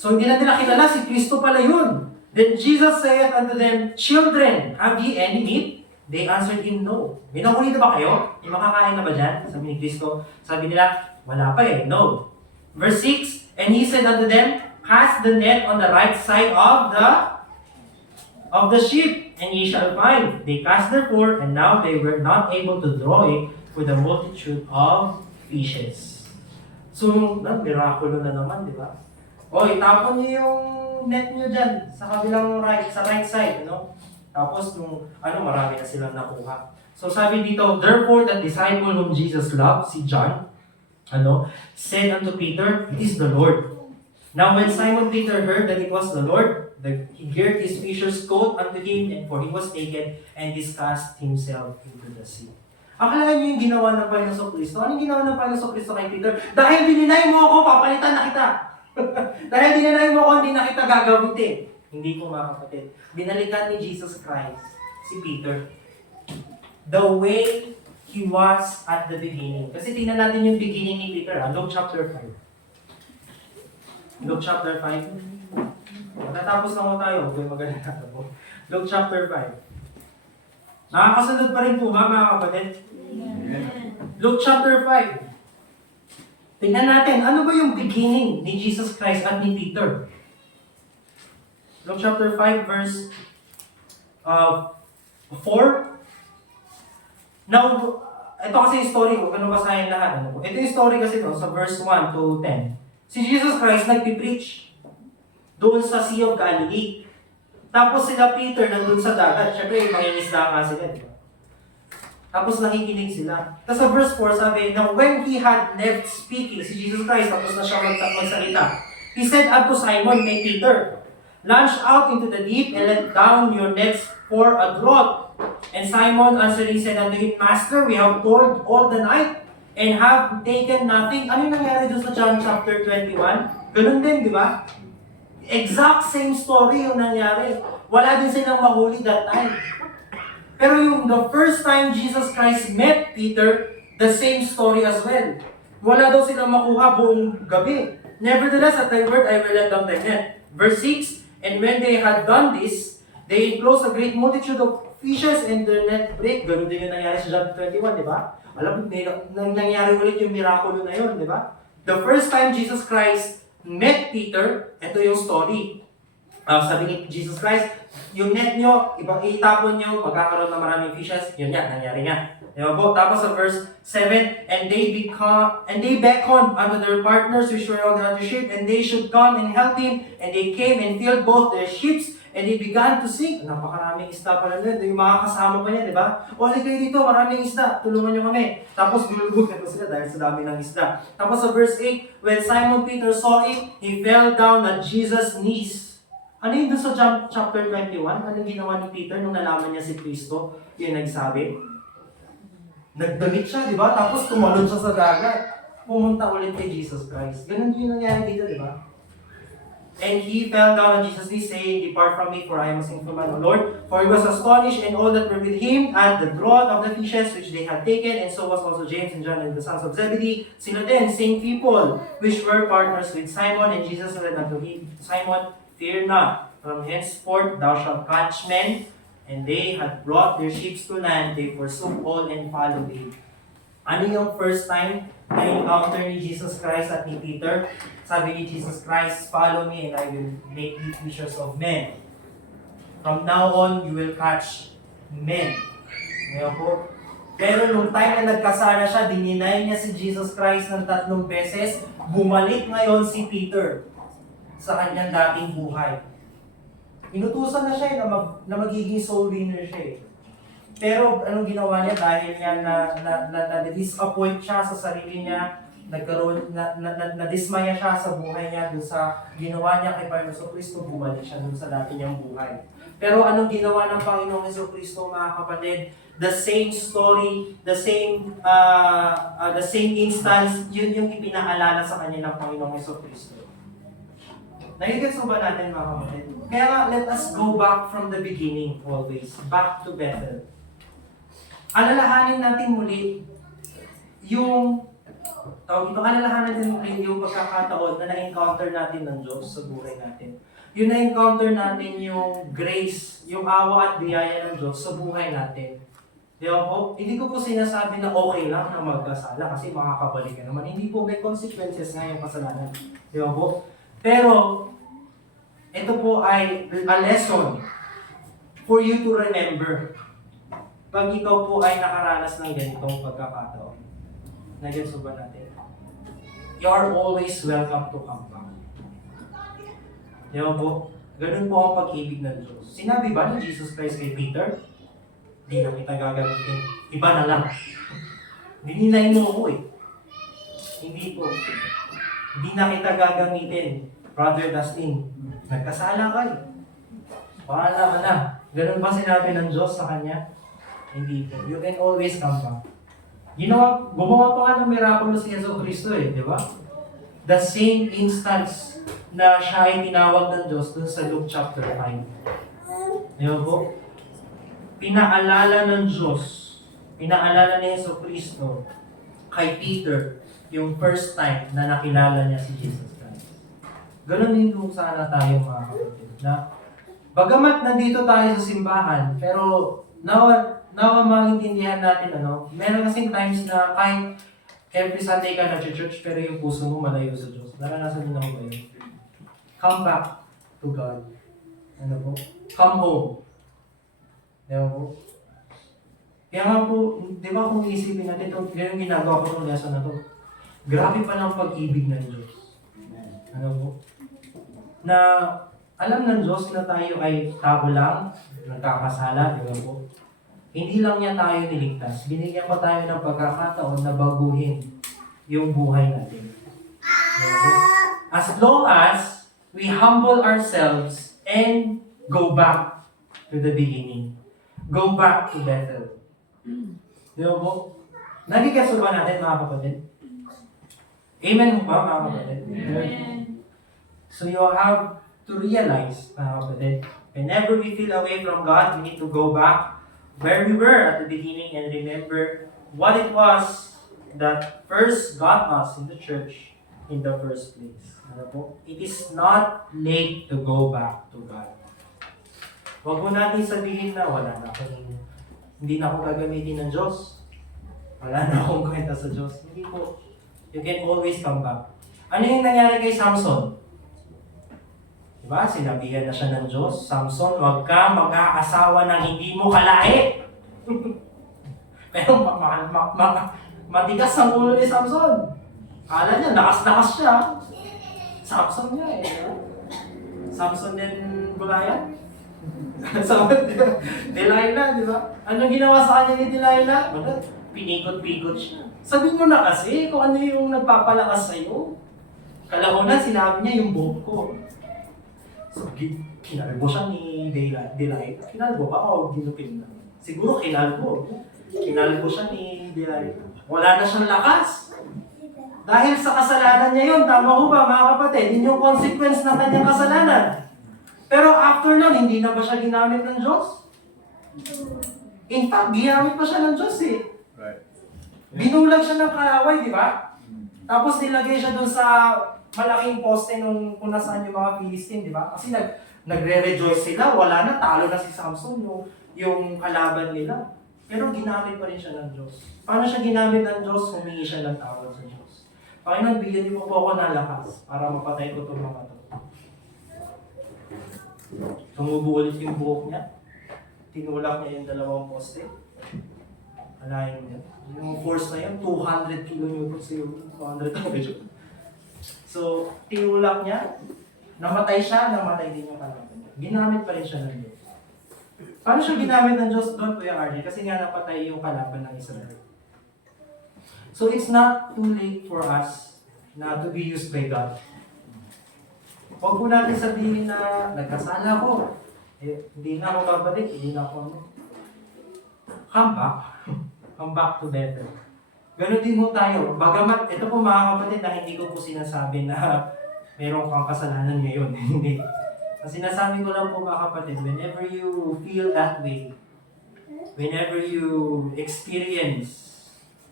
So hindi na nila kilala, si Kristo pala yun. Then Jesus saith unto them, Children, have ye any meat? They answered him, No. May nahuli na ba kayo? May makakain na ba dyan? Sabi ni Kristo. Sabi nila, wala pa no. Verse 6, And he said unto them, Cast the net on the right side of the ship, and ye shall find. They cast therefore, and now they were not able to draw it for the multitude of fishes. So, mirakulo na naman, di ba? O, itapon niyo yung net niyo dyan, sa kabilang right side, Tapos marami na silang nakuha. So sabi dito, therefore the disciple whom Jesus loved, si John, said unto Peter, it is the Lord. Now when Simon Peter heard that it was the Lord, he girt his fisher's coat unto him, and for he was naked, and discast himself into the sea. Akala niyo yung ginawa ng Panginoon Kristo? Anong ginawa ng Panginoon Kristo kay Peter? Dahil dininay mo ako, papalitan na kita. Dahil dininay mo ako, hindi na kita gagawitin. Hindi ko, mga kapatid. Binalikan ni Jesus Christ si Peter the way he was at the beginning. Kasi tingnan natin yung beginning ni Peter. Luke chapter 5. Luke chapter 5. Natapos na ko tayo. Huwag maganda po. Luke chapter 5. Nakakasunod pa rin po ba, mga kapatid? Luke chapter 5. Tingnan natin, ano ba yung beginning ni Jesus Christ at ni Peter? Luke chapter 5 verse 4. Now, ito kasi yung story, huwag ka na basahin lahat. Ito yung story kasi sa verse 1 to 10. Si Jesus Christ nagpipreach doon sa Sea of Galilee. Tapos sila Peter nandun sa dagat. Siyempre, mangingisda nga sila. Diba? Tapos nakikinig sila. Tapos sa verse 4 sabi, now when he had left speaking, si Jesus Christ, tapos na siya magsalita, he said unto Simon, kay Peter, launch out into the deep and let down your nets for a draught. And Simon answering said unto him, Master, we have toiled all the night and have taken nothing. Ano yung nangyari doon sa John chapter 21? Ganun din, di ba? Exact same story yung nangyari. Wala din silang mahuli that time. Pero yung the first time Jesus Christ met Peter, the same story as well. Wala daw silang makuha buong gabi. Nevertheless, at thy word, I will let down thy net. Verse 6, and when they had done this, they enclosed a great multitude of fishes and their net break. Ganun din yung nangyari sa John 21, di ba? Alam mo, nangyari ulit yung miracle na yun, di ba? The first time Jesus Christ met Peter, ito yung story. Sabi ni Jesus Christ, yung net nyo, itapon nyo, magkakaroon ng maraming fishes, yun yan, nangyari nga. Diba po? Tapos sa verse 7, and they beckoned unto their partners which were on the other ship, and they should come and help him, and they came and filled both their ships, and they began to sink. Napakaraming isda pala nun. Yung mga kasama pa niya, di ba? O, halika kayo dito, maraming isda. Tulungan niyo kami. Tapos, gulugog na sila dahil sa dami ng isda. Tapos sa verse 8, when Simon Peter saw it, he fell down at Jesus' knees. Ano yun doon sa John chapter 21? Anong ginawa ni Peter nung nalaman niya si Kristo? Yung nagsabi. Nagdamit siya, di ba? Tapos tumalon siya sa dagat. Pumunta ulit kay Jesus Christ. Ganun yung nangyari dito, di ba? And he fell down on Jesus' knees, saying, depart from me, for I am a sinful man, O Lord. For he was astonished, and all that were with him at the draught of the fishes which they had taken, and so was also James and John and the sons of Zebedee. Sila then, same people, which were partners with Simon. And Jesus said unto him, Simon, fear not, from henceforth thou shalt catch men. And they had brought their ships to land, they forsook all and followed him. Ano yung first time na encounter ni Jesus Christ at ni Peter? Sabi ni Jesus Christ, follow me and I will make you fishers of men. From now on, you will catch men. Ngayon po. Pero nung time na nagkasala siya, dininay niya si Jesus Christ ng 3 beses, bumalik ngayon si Peter sa kanyang dating buhay. Inutusan na siya na magiging soul winner siya eh. Pero anong ginawa niya dahil nga na-disappoint siya sa sarili niya, na-dismaya siya sa buhay niya dun sa ginawa niya kay Panginoon Kristo, bumalik siya dun sa dati niyang buhay. Pero anong ginawa ng Panginoong Kristo, mga kapatid? The same story, the same instance, yun yung ipinaalala sa kanya ng Panginoong Kristo. Nagigets mo ba natin, mga kapatid? Kaya nga, let us go back from the beginning always, back to Bethel. Alalahanin natin muli yung pagkakataon na na-encounter natin ng Diyos sa buhay natin. Yung na-encounter natin yung grace, yung awa at biyaya ng Diyos sa buhay natin. Di ba po? Hindi ko po sinasabi na okay lang na magkasala kasi makakabalik ka naman. Hindi po, may consequences nga yung kasalanan. Di ba po? Pero, ito po ay a lesson for you to remember pag ikaw po ay nakaranas ng ganitong pagkakataon. Nag-gets ba natin? You are always welcome to come back. Di ba po? Ganun po ang pag-ibig ng Diyos. Sinabi ba ni Jesus Christ kay Peter, hindi na kita gagamitin. Iba na lang. Hindi nila inuho eh. Hindi po. Hindi na kita gagamitin. Brother Dustin, nagkasala ka eh. Bahala ka na. Ganun ba sinabi ng Diyos sa kanya? Hindi po. You can always come back. Gumawa pa nga ng mirakulo si Yeso Cristo eh, di ba? The same instance na siya ay tinawag ng Diyos dun sa Luke chapter 5. Di ba po? Pinaalala ng Diyos, pinaalala ni Yeso Cristo kay Peter yung first time na nakilala niya si Jesus Christ. Ganun din po sana tayo mga kapatid. Na bagamat nandito tayo sa simbahan, pero nawa maintindihan natin, meron kasing times na kahit every Sunday ka na-church, pero yung puso mo malayo sa Diyos. Naranasan mo na ba yun? Come back to God. Ano po? Come home. Di ba po? Kaya nga po, di ba kung isipin natin, ito, yung ginagawa ko itong lesson na to, grabe pa ng pag-ibig ng Diyos. Ano po? Na alam ng Diyos na tayo ay tao lang, nagkakasala, di ba po? Hindi lang niya tayo niligtas, binigyan pa tayo ng pagkakataon na baguhin yung buhay natin. Di ba po? As long as we humble ourselves and go back to the beginning. Go back to Bethel. Di ba po? Nagigets ba natin mga kapatid? Amen mo ba mga kapatid? Amen. So you have to realize, mga kapatid, whenever we feel away from God, we need to go back where we were at the beginning and remember what it was that first got us in the church in the first place. Ano po? It is not late to go back to God. Huwag mo natin sabihin na hindi na ako gagamitin ng Diyos. Wala na akong kwenta sa Diyos. Hindi po. You can always come back. Ano yung nangyari kay Samson? Diba? Sinabihan na siya ng Diyos, Samson, huwag ka mag-aasawa ng hindi mo kalahi. Pero matigas ang ulo ni Samson. Kala niya, lakas-lakas siya. Samson niya eh. Samson din Goliath. Delilah, di ba? Anong ginawa sa kanya ni Delilah? Pinikot-pikot siya. Sabihin mo na kasi kung ano yung nagpapalakas sa'yo. Kalahuna, sinabi niya yung buhok ko. So, kinalbo siya ni Delilah. Kinalbo pa o ginupin na? Siguro kinalbo. Kinalbo siya ni Delilah. Wala na siyang lakas. Dahil sa kasalanan niya yun, tama ko ba mga kapatid? Yun yung consequence ng kanyang kasalanan. Pero after nun, hindi na ba siya ginamit ng Diyos? In fact, ginamit pa siya ng Diyos eh. Right. Binulag siya ng kaaway, di ba? Tapos nilagay siya doon sa malaking poste nung kung nasaan yung mga Philistine, di ba? Kasi nagre-rejoice sila, wala na, talo na si Samson, yung kalaban nila. Pero ginamit pa rin siya ng Diyos. Paano siya ginamit ng Diyos? Humingi siya ng tawad sa Diyos. Panginoon, bigyan niyo po ako ng lakas para mapatay ko itong mga to. Tumubo ulit yung buhok niya. Tinulak niya yung dalawang poste. Alayin niya. Yung force na yun, 200 kilonewtons yung 200 kilonewtons. So, tinulak niya. Namatay siya, namatay din yung kalaban niya. Ginamit pa rin siya ng Diyos. Paano siya ginamit ng Diyos doon, Kuya RJ? Kasi nga napatay yung kalaban ng Israel. So, it's not too late for us na to be used by God. Huwag po natin sabihin na nagkasala ko. Hindi na ako babalik, hindi na ako come back. Come back to better. Ganon din mo tayo. Bagamat, ito po mga kapatid na hindi ko po sinasabi na meron kang kasalanan ngayon. Hindi. Ang sinasabi ko lang po mga kapatid, whenever you feel that way, whenever you experience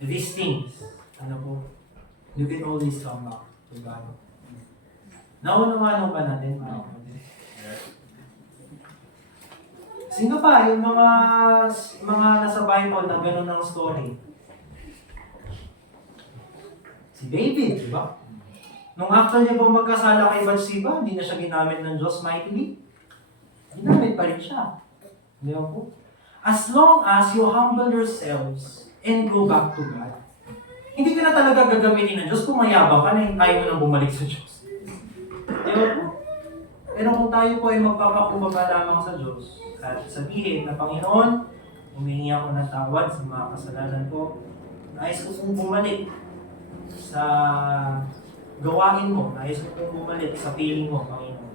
these things, you can always come back to God. Naunawaan ba natin mga kapatid? Sino pa yung mga nasa Bible na gano'n ang story? Si David, di ba? Nung after niya po magkasala kay Bathsheba, hindi na siya ginamit ng Diyos mightily. Ginamit pa rin siya. Di ba po? As long as you humble yourselves and go back to God, hindi ka na talaga gagamitin ng Diyos kung mayabang ka na ayaw mo nang bumalik sa Diyos. Di ba po? Pero kung tayo po ay magpapakumbaba lamang sa Diyos at sabihin na, Panginoon, humingi ako ng tawad sa mga kasalanan ko, nais ko pong bumalik sa gawain mo, nais ko pong bumalik sa piling mo, Panginoon.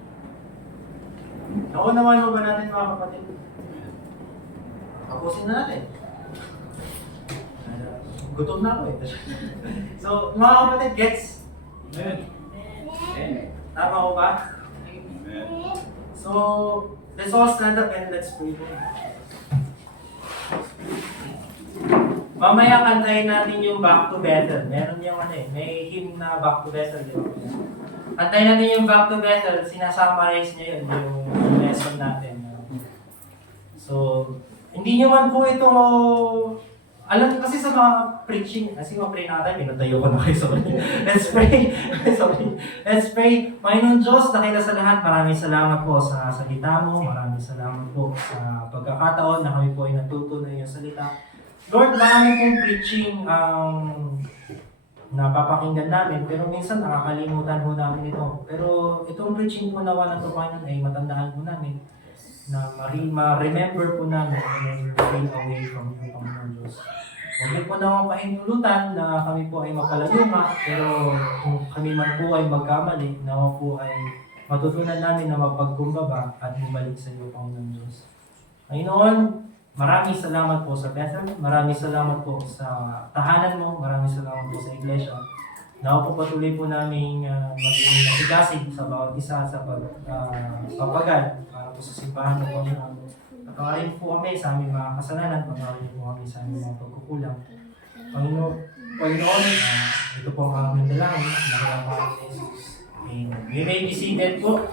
Naunawan mo ba natin mga kapatid? Tapusin na natin. Gutom na ako eh. So, mga kapatid, gets? Amen. Tama ko ba? Amen. So, let's all stand up and let's pray. Mamaya kantayin natin yung Back to Bethel. Meron yung may hymn na Back to Bethel. Di ba? Kantayin natin yung Back to Bethel. Sinasummarize niya yun, yung lesson natin. So, hindi nyo man po ito, alam niyo kasi sa mga preaching, kasi pray natin, minatayo ko na kayo. Sorry. Let's pray. Sorry. Let's pray. Panginoon Diyos, nakita sa lahat, maraming salamat po sa salita mo. Maraming salamat po sa pagkakataon na kami po ay natuto na iyong salita. Lord, marami pong preaching ang napapakinggan namin, pero minsan nakakalimutan po namin ito. Pero itong preaching po nawa ng Panginoon ay matandaan po namin na ma-remember po namin and never fade away from you, Panginoon Diyos. Huwag niyo po naman pahintulutan na kami po ay mapalayo nga, pero kung kami man po ay magkamali, nawa po ay matutunan namin na mapagkumbaba at bumalik sa iyo, Panginoon Diyos. Panginoon, maraming salamat po sa Bethel, maraming salamat po sa tahanan mo, maraming salamat po sa iglesia. Nawa po patuloy po namin maging nasigasig sa bawat isa sa pagpapagal para po sa simbahan mo, Panginoon. Patawarin po kami sa aming mga kasalanan, patawarin po kami sa aming mga pagkukulang. Panginoon, ito po ang aming dalangin, nakalaman ni Jesus. Amen. We may be seated po.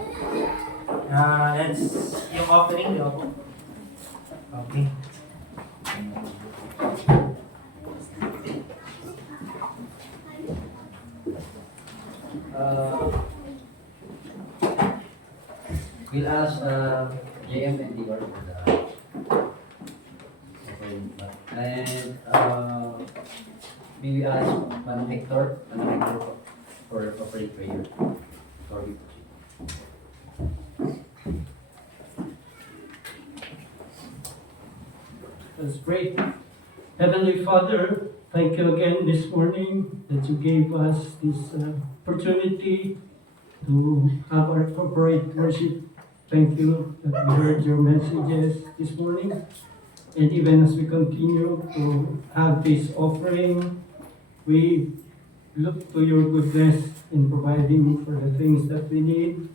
Let's yung offering nyo po. Okay. We'll ask JM and Diwar for the and we will ask Manong Hector for corporate prayer for you. Let's pray. Heavenly Father, thank you again this morning that you gave us this opportunity to have our corporate worship. Thank you that we heard your messages this morning. And even as we continue to have this offering, we look to your goodness in providing for the things that we need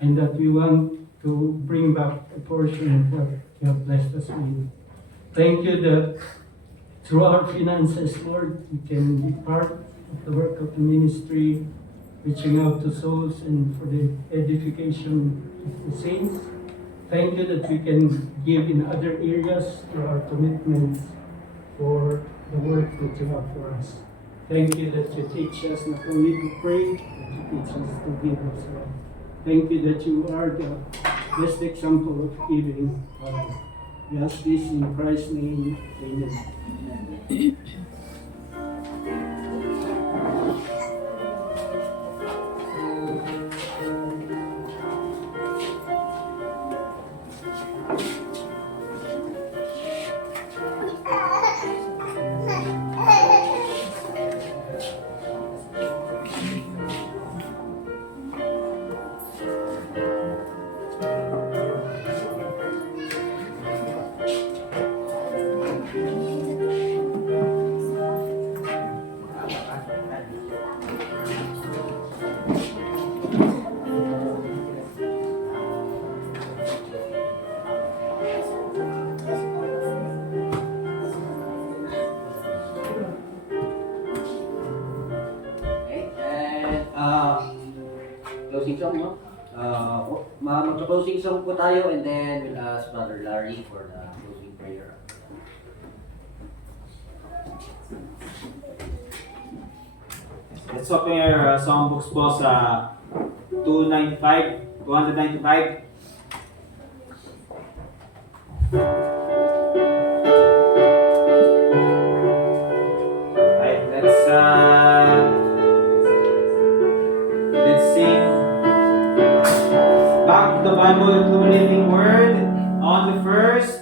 and that we want to bring back a portion of what you have blessed us with. Thank you that through our finances, Lord, we can be part of the work of the ministry, reaching out to souls and for the edification of the saints. Thank you that we can give in other areas to our commitments for the work that you have for us. Thank you that you teach us not only to pray, but you teach us to give as well. Thank you that you are the best example of giving. We ask this in Christ's name. Amen. Closing song, no? Mag-closing song po tayo and then we'll ask Brother Larry for the closing prayer. Let's open your songbooks po sa 295. Alright, let's sing Back Bible, the true living word. On the first,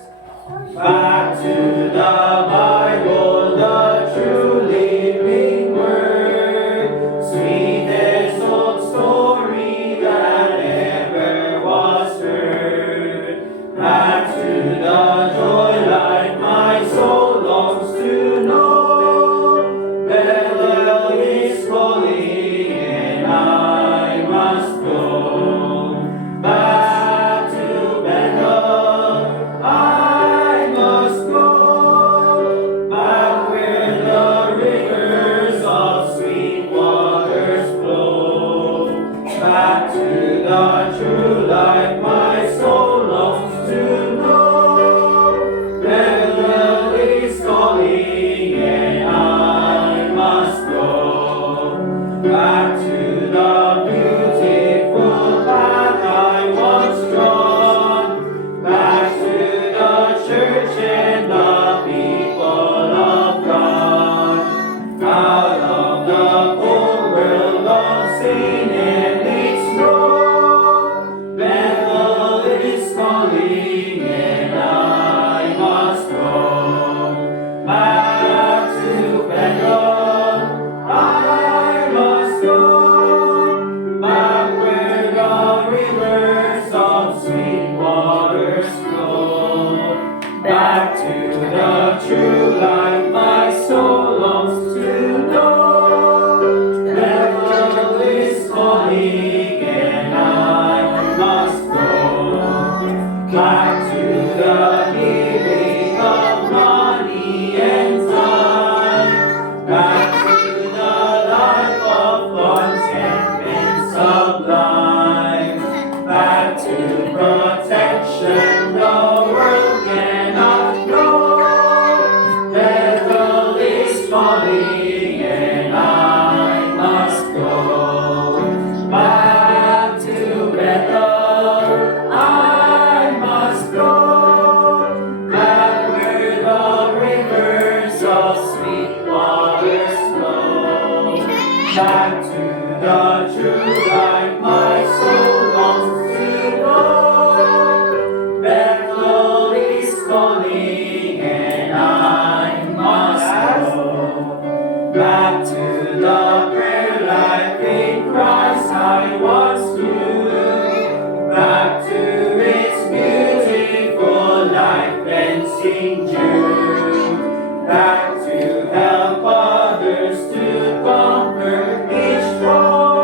back to the Bible, the true living word. Sweetest old story that ever was heard. Back to the joy light my soul longs to know. Bethel is calling and I must go. Back to Bethel I must go. Back where the rivers of sweet waters flow. Back to the true light my soul longs to know. Bethel is calling and I must go. Back to the beautiful path I once trod. Back to the church and the people of God. Out of the cold world of sin and its snow. Bethel is calling and I must go. Back to Bethel I must go. Back where the rivers of sweet waters flow. Back to the true light my soul longs to know. Bethel is calling and I must go. Back to the giving of money and time. Back to the life of content and sublime. Back to protection the world cannot know. Bethel is calling and I must go. Back to Bethel I must go. Back where the rivers of sweet waters flow. Back to the true light my soul longs to know. Bethel is calling and I must go. Back to the prayer life in Christ I once knew. Back to its beautiful life and sing Jude. Back to help others to conquer each foe.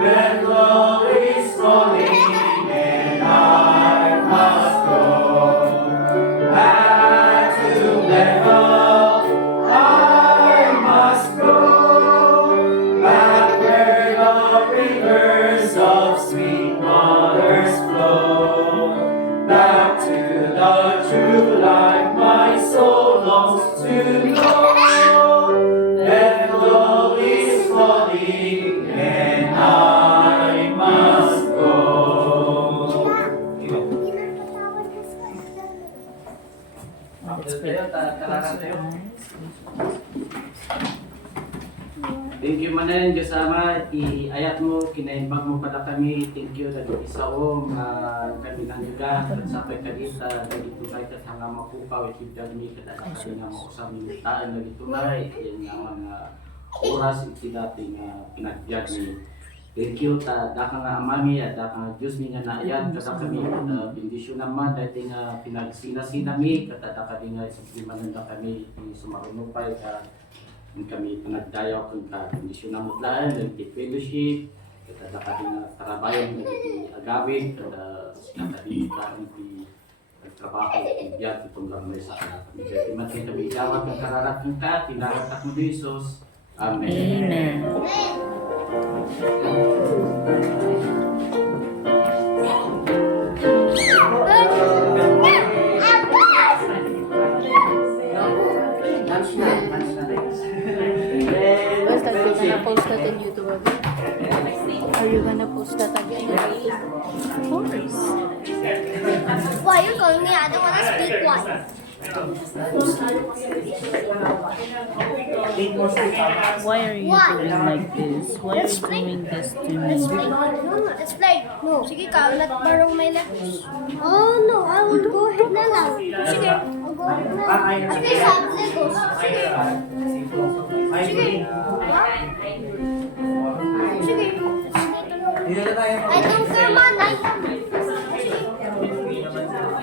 Bethel is calling and I must go. Back to Bethel I must go. Back where the rivers of sweet waters flow. Back to the true light my soul longs to know. Bethel is calling and I must go. Thank you manan Diyos Ama, iayat mo, kinaimbag mo pala kami. Thank you na isaom kami nang juga at sapay kadita dahil tunay kat hanga mapupaw itibdag mi kat asali nga makusam ni taan na tunay yan nga mga oras iti dating pinagbiag ni. Thank you ta daka nga amami at daka nga Diyos mi nga naayat kada kami bendisyon naman dahil nga pinagsina-sina mi kat daka di nga isang kami sumarunupay ka kami panagdayaw kung kondisyon na mutlaan, nag-fellowship, kada kami na tarabayan, nag-agawin, kada sinakadin ka, nagtrabaho, nag-biyag, itong gamay sa kami. Dahil matay kami igawag ng kararating ka, tinaratak mo ni Jesus. Amen. Post that in YouTube again? Are you gonna post that again? Of course. Why are you calling me? I don't want to speak one. Why are you doing like this? Why are you doing this to me? Let's play. No. Sige ka, marong may letters. Oh no, I will go ahead na lang. Sige, I'll go ahead na lang. At least I have Legos. Sige. Sige. Sige. I don't care, man.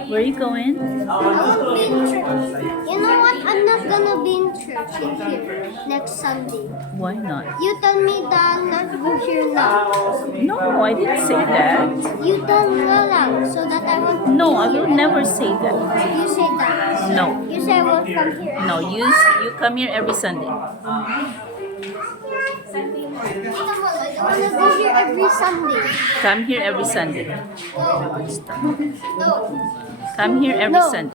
Where are you going? I won't be in church. You know what? I'm not gonna be in church in here next Sunday. Why not? You tell me that not go here now. No, I didn't say that. You tell me na lang so that I won't. No, I will never say that. You say that. No. You say I won't come here. No, you come here every Sunday. I don't wanna go here every Sunday. Come here every Sunday. No. No. Come here every No. Sunday.